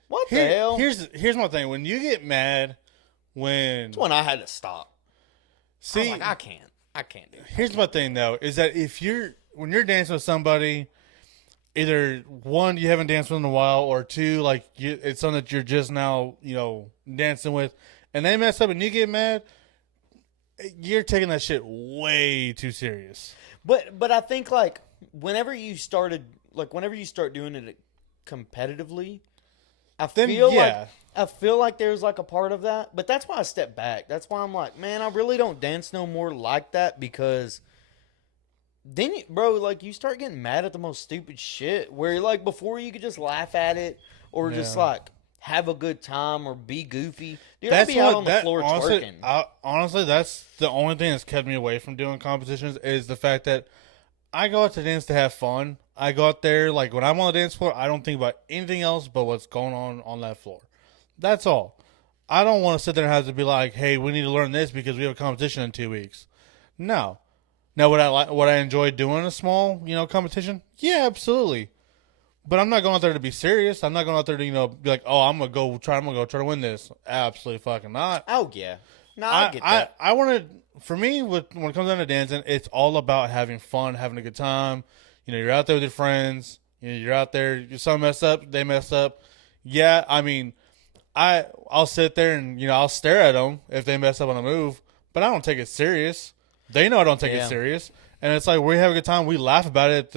what the hell? Here's my thing. When you get mad, it's when I had to stop. See, I was like, I can't do it. Here's my thing though, is that when you're dancing with somebody either one, you haven't danced with in a while, or two, like it's something that you're just now, dancing with, and they mess up and you get mad, you're taking that shit way too serious. But I think like whenever you start doing it competitively, I feel like there's like a part of that, but that's why I step back. That's why I'm like, man, I really don't dance no more like that, because then, like you start getting mad at the most stupid shit where like before you could just laugh at it or just like have a good time or be goofy. Dude, I'd be out on the floor twerking. Honestly, that's the only thing that's kept me away from doing competitions is the fact that I go out to dance to have fun. I go out there, like when I'm on the dance floor, I don't think about anything else but what's going on that floor. That's all. I don't want to sit there and have to be like, hey, we need to learn this because we have a competition in 2 weeks. No. Now, would I enjoy doing a small, competition? Yeah, absolutely. But I'm not going out there to be serious. I'm not going out there to, be like, oh, I'm gonna go try to win this. Absolutely fucking not. Oh yeah. No, I get that. I want to. For me, when it comes down to dancing, it's all about having fun, having a good time. You're out there with your friends. You're out there. Some mess up, they mess up. Yeah, I mean, I'll sit there and I'll stare at them if they mess up on a move, but I don't take it serious. They know I don't take it serious, and it's like we have a good time. We laugh about it.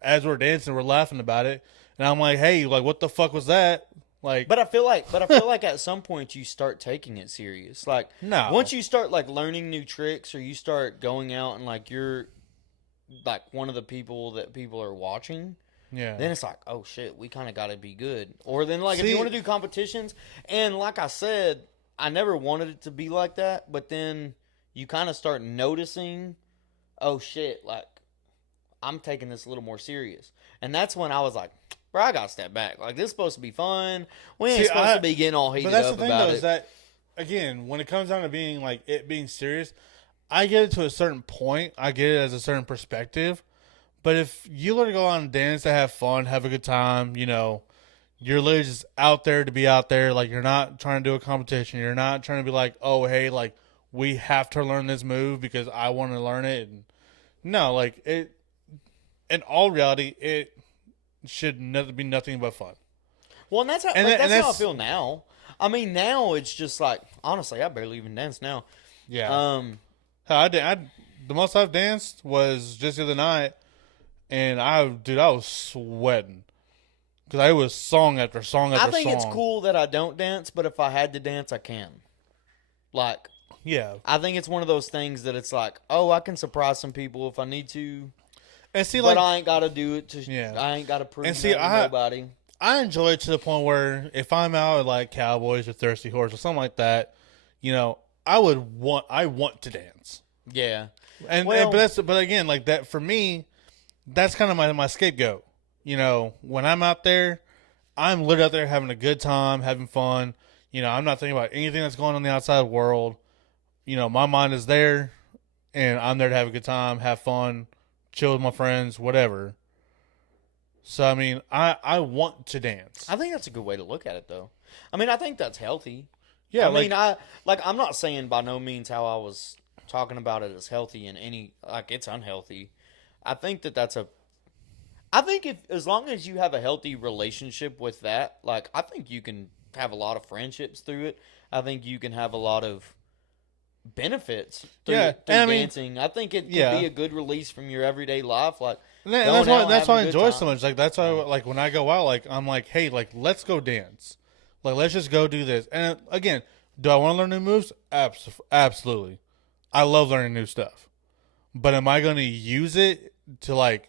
As we're dancing, we're laughing about it, and I'm like, hey, like, what the fuck was that? Like, but I feel like at some point you start taking it serious. Like, no, once you start like learning new tricks, or you start going out and like you're like one of the people that people are watching. Yeah. Then it's like, oh shit, we kind of got to be good. Or then like if you want to do competitions, and like I said, I never wanted it to be like that, but then you kind of start noticing, oh shit, like I'm taking this a little more serious. And that's when I was like, bro, I got to step back. Like, this is supposed to be fun. We ain't supposed to be getting all heated up about it. But that's the thing, though, is that, again, when it comes down to being, like, it being serious, I get it to a certain point. I get it as a certain perspective. But if you let it go on and dance to have fun, have a good time, you're literally just out there to be out there. Like, you're not trying to do a competition. You're not trying to be like, oh, hey, like, we have to learn this move because I want to learn it. And no, like, in all reality, it should be nothing but fun. Well, and that's how I feel now. I mean, now it's just like, honestly, I barely even dance now. Yeah. The most I've danced was just the other night, and I was sweating because I was song after song after song. I think it's cool that I don't dance, but if I had to dance, I can. Like, yeah, I think it's one of those things that it's like, oh, I can surprise some people if I need to. And see, but I ain't got to do it. I ain't got to prove to nobody. I enjoy it to the point where if I'm out at like Cowboys or Thirsty Horse or something like that, I want to dance. Yeah. But again, like that for me, that's kind of my scapegoat. When I'm out there, I'm literally out there having a good time, having fun. I'm not thinking about anything that's going on in the outside world. My mind is there, and I'm there to have a good time, have fun, chill with my friends, whatever. So, I mean, I want to dance. I think that's a good way to look at it, though. I mean, I think that's healthy. Yeah, I'm not saying by no means how I was talking about it as healthy in any, like, it's unhealthy. I think if as long as you have a healthy relationship with that, like, I think you can have a lot of friendships through it. I think you can have a lot of benefits through dancing. I think it could be a good release from your everyday life. Like, that's why I enjoy so much. Like, that's why, like, when I go out, like, I'm like, hey, like, let's go dance. Like, let's just go do this. And again, do I want to learn new moves? Absolutely. I love learning new stuff. But am I going to use it to, like,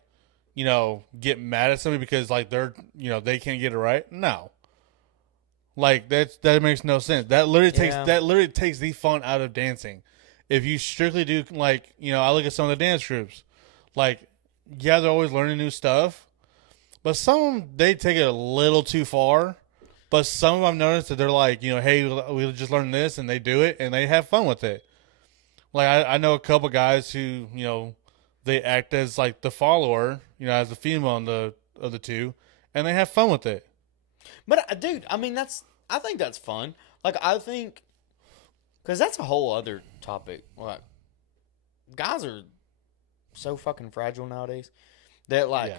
get mad at somebody because, like, they're, they can't get it right? No. Like, that makes no sense. That literally takes the fun out of dancing. If you strictly do, like, I look at some of the dance groups, like, yeah, they're always learning new stuff, but some of them, they take it a little too far. But some of them I've noticed that they're like, hey, we just learned this, and they do it, and they have fun with it. Like, I know a couple guys who, they act as, like, the follower, as the female of the two, and they have fun with it. But, dude, I mean, I think that's fun. Like, I think, because that's a whole other topic. Like, guys are so fucking fragile nowadays that, like,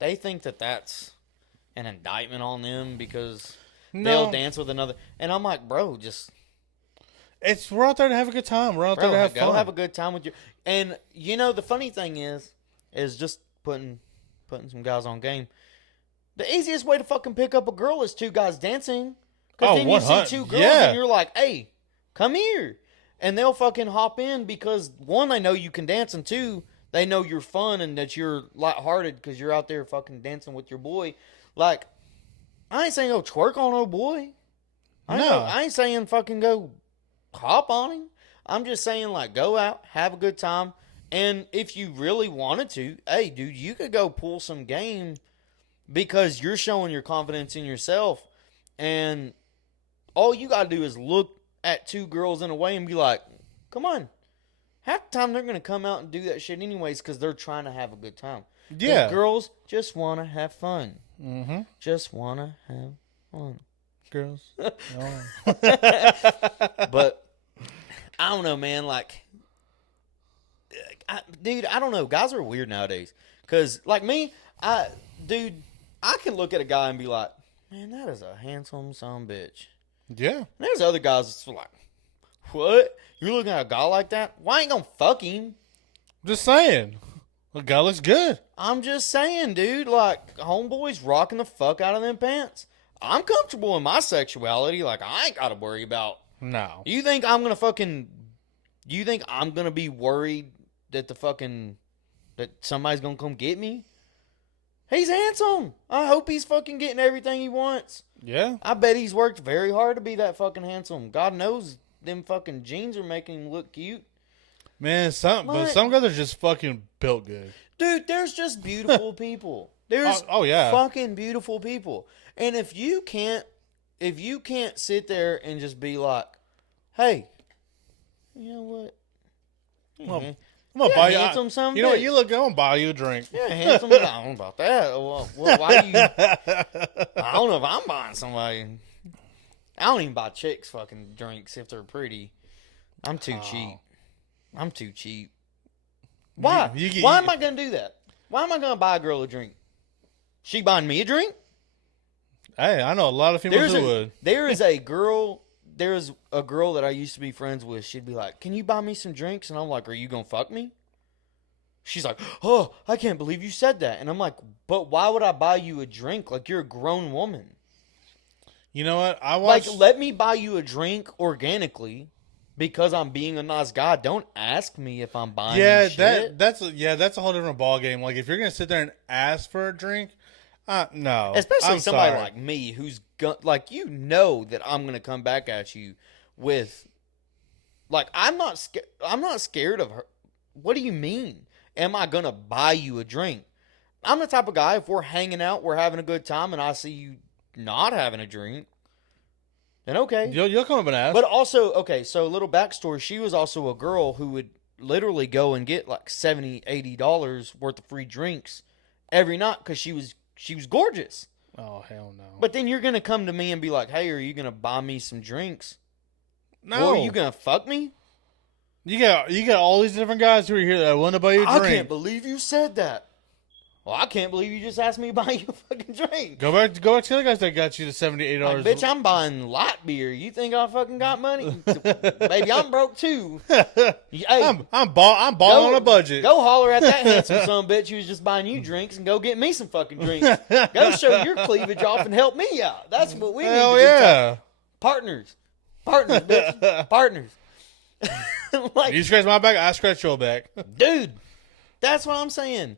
they think that that's an indictment on them because No. they'll dance with another. And I'm like, bro, just We're out there to have a good time. We're out there to have go fun. have a good time with you. And you know, the funny thing is just putting some guys on game. The easiest way to fucking pick up a girl is two guys dancing. Because then you see two girls and you're like, hey, come here. And they'll fucking hop in because, one, they know you can dance, and two, they know you're fun and that you're lighthearted because you're out there fucking dancing with your boy. Like, I ain't saying go twerk on old boy. I ain't saying fucking go hop on him. I'm just saying, like, go out, have a good time. And if you really wanted to, hey, dude, you could go pull some game because you're showing your confidence in yourself. And all you got to do is look at two girls in a way and be like, come on. Half the time they're going to come out and do that shit anyways because they're trying to have a good time. Yeah. Girls just want to have fun. Mm-hmm. Just want to have fun. Girls. But I don't know, man. Like, dude, I don't know. Guys are weird nowadays. Because, like me, I can look at a guy and be like, man, that is a handsome son of a bitch. Yeah. And there's other guys that's like, what? You're looking at a guy like that? Why ain't gonna fuck him? Just saying. The guy looks good. I'm just saying, dude. Like, homeboy's rocking the fuck out of them pants. I'm comfortable in my sexuality. Like, I ain't gotta worry about. No. You think I'm gonna be worried that that somebody's gonna come get me? He's handsome. I hope he's fucking getting everything he wants. Yeah. I bet he's worked very hard to be that fucking handsome. God knows them fucking jeans are making him look cute. Man, but some guys are just fucking built good. Dude, there's just beautiful people. There's yeah. fucking beautiful people. And if you can't sit there and just be like, hey, you know what? I'm gonna buy you. Handsome son of a You know what? bitch. You look good. I'm gonna buy you a drink. Yeah, handsome. I don't know about that. Well, why do you? I don't know if I'm buying somebody. I don't even buy chicks fucking drinks if they're pretty. I'm too cheap. I'm too cheap. Why? Why am I gonna do that? Why am I gonna buy a girl a drink? She buying me a drink? Hey, I know a lot of females who would. There's a girl that I used to be friends with. She'd be like, can you buy me some drinks? And I'm like, are you going to fuck me? She's like, oh, I can't believe you said that. And I'm like, but why would I buy you a drink? Like, you're a grown woman. You know what? Like, let me buy you a drink organically because I'm being a nice guy. Don't ask me if I'm buying you shit. That's a whole different ballgame. Like, if you're going to sit there and ask for a drink, no. Especially somebody like me who's like, you know that I'm going to come back at you with, like, I'm not scared of her. What do you mean? Am I going to buy you a drink? I'm the type of guy, if we're hanging out, we're having a good time, and I see you not having a drink, then okay. You'll come up and ask. But also, okay, so a little backstory. She was also a girl who would literally go and get like $70, $80 worth of free drinks every night because she was gorgeous. Oh, hell no. But then you're going to come to me and be like, hey, are you going to buy me some drinks? No. Or are you going to fuck me? You got all these different guys who are here that want to buy you a drink. I can't believe you said that. Well, I can't believe you just asked me to buy you a fucking drink. Go back to the other guys that got you the $70, $80. Like, bitch, I'm buying light beer. You think I fucking got money? Baby, I'm broke too. Hey, I'm balling on a budget. Go holler at that handsome son of a bitch who's just buying you drinks and go get me some fucking drinks. Go show your cleavage off and help me out. That's what we need to be. Yeah. Partners, bitch. Partners. Like, you scratch my back, I scratch your back. Dude, that's what I'm saying.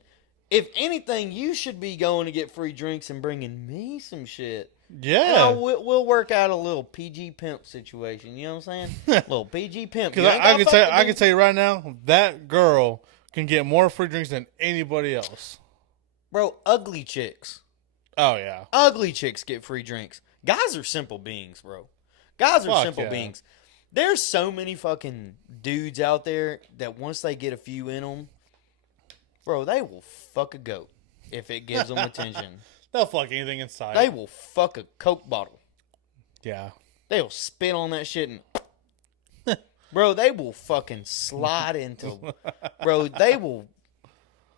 If anything, you should be going to get free drinks and bringing me some shit. Yeah. We'll work out a little PG pimp situation. You know what I'm saying? A little PG pimp. Because I can tell you right now, that girl can get more free drinks than anybody else. Bro, ugly chicks. Oh, yeah. Ugly chicks get free drinks. Guys are simple beings, bro. Guys are simple beings. There's so many fucking dudes out there that once they get a few in them, bro, they will fuck a goat if it gives them attention. They'll fuck anything inside. They will fuck a Coke bottle. Yeah. They'll spit on that shit and... Bro, they will fucking slide into... Bro, they will...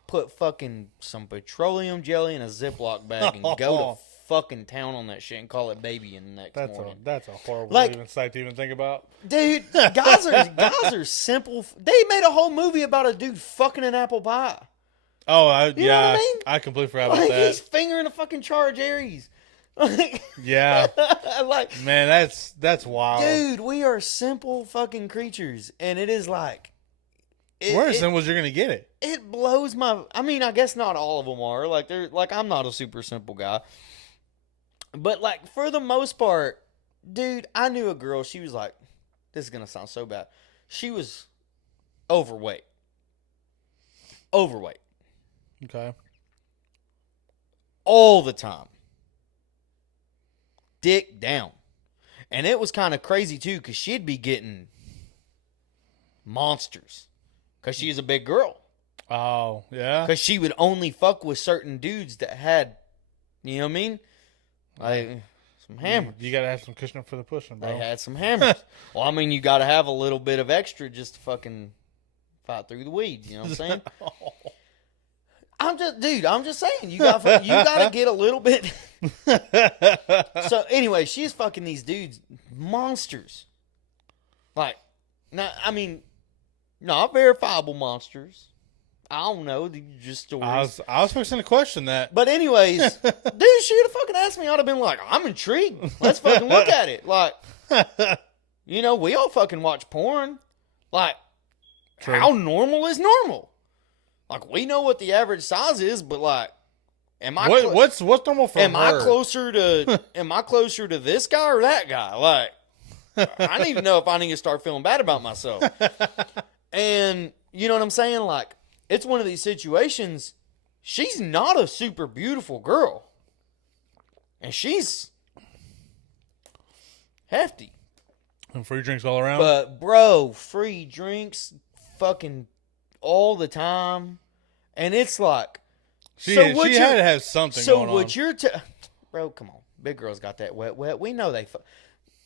put fucking some petroleum jelly in a Ziploc bag and go to fucking town on that shit and call it baby in the next morning. That's a horrible Like, even sight to even think about. Dude, guys are simple. They made a whole movie about a dude fucking an apple pie. Oh, You know what I mean? I completely forgot about Like, that. he's fingering a fucking char of Jerry's. Like, Yeah. like, Man, that's wild. dude, we are simple fucking creatures, and it is like, Worse than was you're gonna get it. it blows my. I mean, I guess not all of them are. Like, they're like, I'm not a super simple guy, but like for the most part, dude, I knew a girl. She was like, this is gonna sound so bad. She was overweight. Okay. All the time. Dick down. And it was kind of crazy too, because she'd be getting monsters. Because she's a big girl. Oh, yeah? Because she would only fuck with certain dudes that had, you know what I mean? Like, some hammers. You gotta have some cushion for the pushing, bro. They had some hammers. Well, I mean, you got to have a little bit of extra just to fucking fight through the weeds. You know what I'm saying? I'm just saying, you got to get a little bit. So anyway, she's fucking these dudes, monsters. Like, I mean, not verifiable monsters. I don't know, these are just stories. I was fixing to question that. But anyways, dude, she'd have fucking asked me. I'd have been like, I'm intrigued. Let's fucking look at it. Like, you know, we all fucking watch porn. Like, True. How normal is normal? Like, we know what the average size is, but like, what's normal for her? Am I closer to this guy or that guy? Like, I need to know if I need to start feeling bad about myself. And you know what I'm saying? Like, it's one of these situations. She's not a super beautiful girl, and she's hefty. And free drinks all around. But bro, free drinks, fucking all the time, and it's like, she had to have something going on. So what bro, come on, big girls got that wet. We know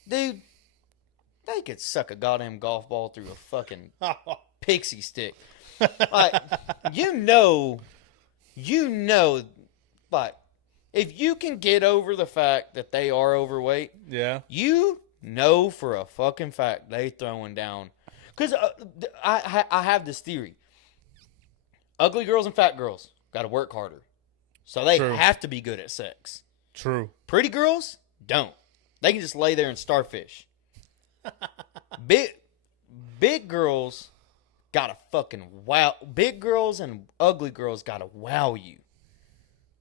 dude, they could suck a goddamn golf ball through a fucking pixie stick. Like, you know, like, if you can get over the fact that they are overweight, yeah, you know for a fucking fact they throwing down. Because I have this theory. Ugly girls and fat girls got to work harder. So they have to be good at sex. True. Pretty girls don't. They can just lay there and starfish. Big girls got to fucking wow. Big girls and ugly girls got to wow you.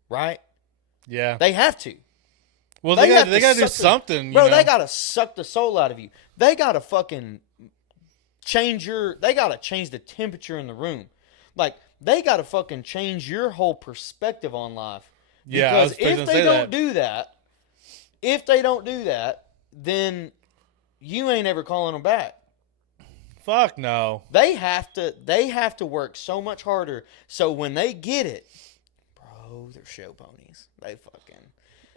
Right? Yeah. They have to. Well, they got to do something. Bro, they got to suck the soul out of you. They got to fucking they got to change the temperature in the room. Like, they got to fucking change your whole perspective on life. Yeah, because if they don't do that, then you ain't ever calling them back. Fuck no. They have to work so much harder. So when they get it, bro, they're show ponies. They fucking.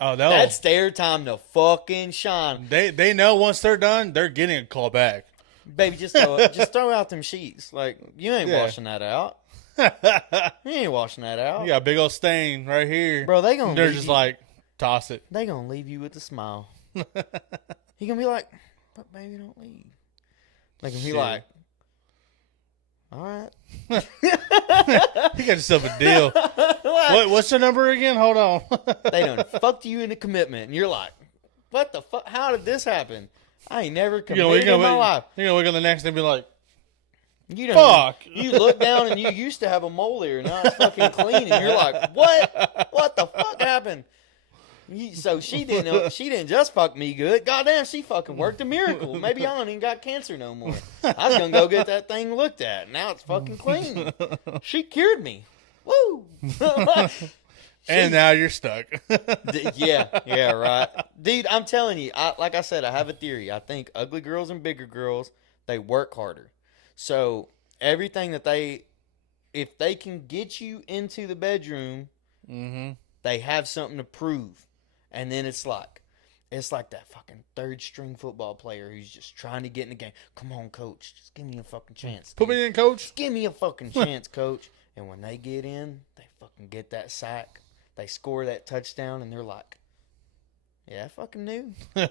Oh, that's their time to fucking shine. They know once they're done, they're getting a call back. Baby, just throw out them sheets. Like, you ain't washing that out. You ain't washing that out. You got a big old stain right here. Bro, they're just like, toss it. They gonna leave you with a smile. He gonna be like, but baby, don't leave. They gonna be like, all right. You got yourself a deal. What's your number again? Hold on. They done fucked you into commitment, and you're like, what the fuck? How did this happen? I ain't never committed in my life. You're gonna wake up the next day and be like, fuck. You look down and you used to have a mole here, now it's fucking clean, and you're like, what? What the fuck happened? So she didn't just fuck me good. Goddamn, she fucking worked a miracle. Maybe I don't even got cancer no more. I was gonna go get that thing looked at. Now it's fucking clean. She cured me. Woo! And now you're stuck. Yeah, right. Dude, I'm telling you, like I said, I have a theory. I think ugly girls and bigger girls, they work harder. So everything that if they can get you into the bedroom, they have something to prove. And then it's like that fucking third string football player who's just trying to get in the game. Come on, coach, just give me a fucking chance. Put me in, coach. Just give me a fucking chance, coach. And when they get in, they fucking get that sack. They score that touchdown, and they're like, yeah, I fucking knew. They're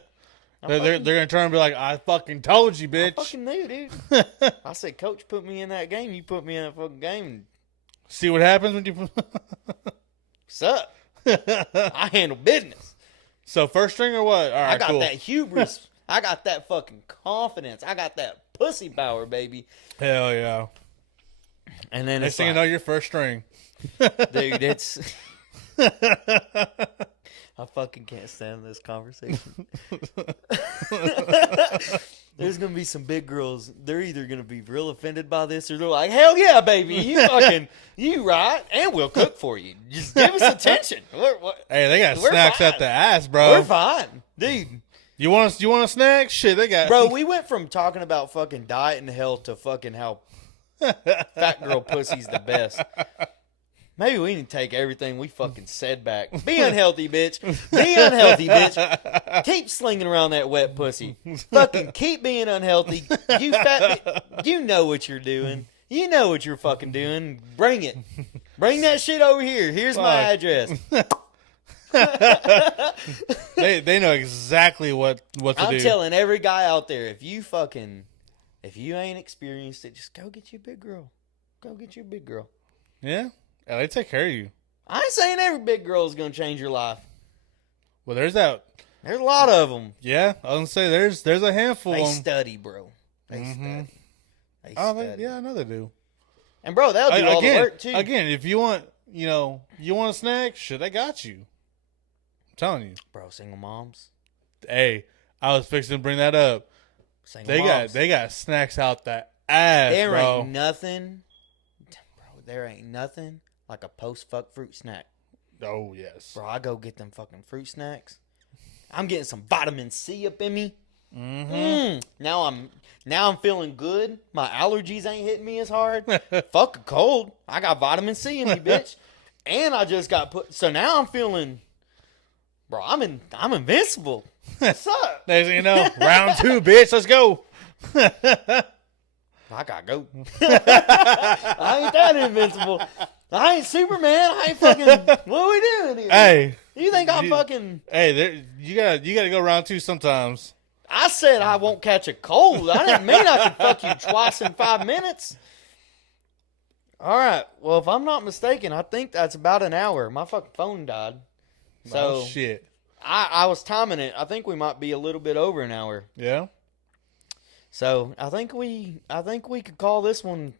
gonna turn and be like, I fucking told you, bitch. I fucking knew, dude. I said, Coach put me in that game. You put me in that fucking game. And see what happens when you. what's up? I handle business. So first string or what? All right, I got cool. that hubris. I got that fucking confidence. I got that pussy power, baby. Hell yeah. And then Next thing you know, you're first string. dude, it's. I fucking can't stand this conversation. There's going to be some big girls. They're either going to be real offended by this or they're like, hell yeah, baby. You right. And we'll cook for you. Just give us attention. Hey, they got we're snacks fine. at the ass, bro. We're fine. Dude. You want a snack? Shit, they got. Bro, we went from talking about fucking diet and health to fucking how fat girl pussy's the best. Maybe we need to take everything we fucking said back. Be unhealthy, bitch. Be unhealthy, bitch. Keep slinging around that wet pussy. Fucking keep being unhealthy. You fat bitch. You know what you're doing. You know what you're fucking doing. Bring it. Bring that shit over here. Here's my address. They know exactly what to do. I'm telling every guy out there, if you ain't experienced it, just go get you a big girl. Go get you a big girl. Yeah. Yeah, they take care of you. I ain't saying every big girl is going to change your life. Well, there's that. There's a lot of them. Yeah, I was going to say there's a handful They of them. study, bro. They study. They study. Yeah, I know they do. And, bro, they'll do all the work, too. Again, if you want, you want a snack, shit, they got you. I'm telling you. Bro, single moms. Hey, I was fixing to bring that up. Single moms. They got snacks out that ass, There bro. ain't nothing. Bro, there ain't nothing like a post-fuck fruit snack. Oh, yes. Bro, I go get them fucking fruit snacks. I'm getting some vitamin C up in me. Mm-hmm. Now I'm feeling good. My allergies ain't hitting me as hard. Fuck a cold. I got vitamin C in me, bitch. And I just got so now I'm feeling, bro, I'm invincible. What's up? Next thing you know, round 2, bitch. Let's go. I gotta go. I ain't that invincible. I ain't Superman. I ain't fucking. What are we doing here? Hey, you think I'm fucking? Hey, you gotta go round 2 sometimes. I said I won't catch a cold. I didn't mean I could fuck you twice in 5 minutes. All right. Well, if I'm not mistaken, I think that's about an hour. My fucking phone died. So shit. I was timing it. I think we might be a little bit over an hour. Yeah. So I think we could call this one.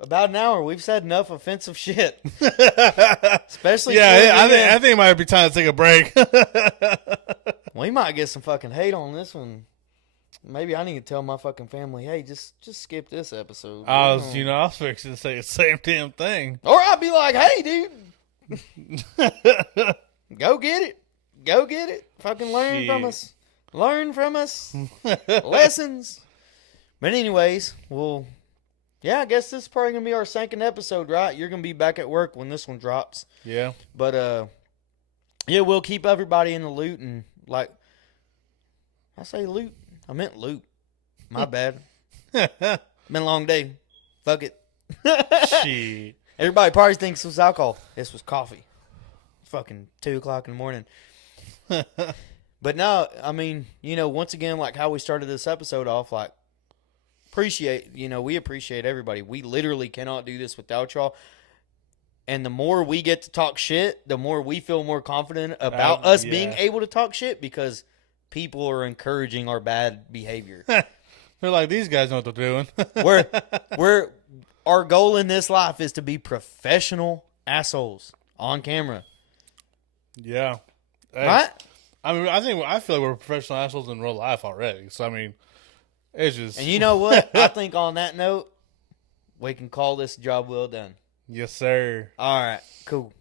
About an hour. We've said enough offensive shit. Especially I think it might be time to take a break. We might get some fucking hate on this one. Maybe I need to tell my fucking family, hey, just skip this episode. I was fixing to say the same damn thing. Or I'd be like, hey, dude, go get it. Go get it. Fucking learn from us. Learn from us. Lessons. But anyways, yeah, I guess this is probably going to be our second episode, right? You're going to be back at work when this one drops. Yeah. But, yeah, we'll keep everybody in the loop. And, like, I say loot. I meant loot. My bad. Been a long day. Fuck it. Shit. Everybody probably thinks it was alcohol. This was coffee. Fucking 2 o'clock in the morning. But no, I mean, once again, like how we started this episode off, like, we appreciate everybody. We literally cannot do this without y'all. And the more we get to talk shit, the more we feel more confident about us being able to talk shit because people are encouraging our bad behavior. They're like, these guys know what they're doing. Our goal in this life is to be professional assholes on camera. Yeah. Hey, right? I mean, I feel like we're professional assholes in real life already. So, I mean, it's just... And you know what? I think on that note, we can call this job well done. Yes, sir. All right. Cool.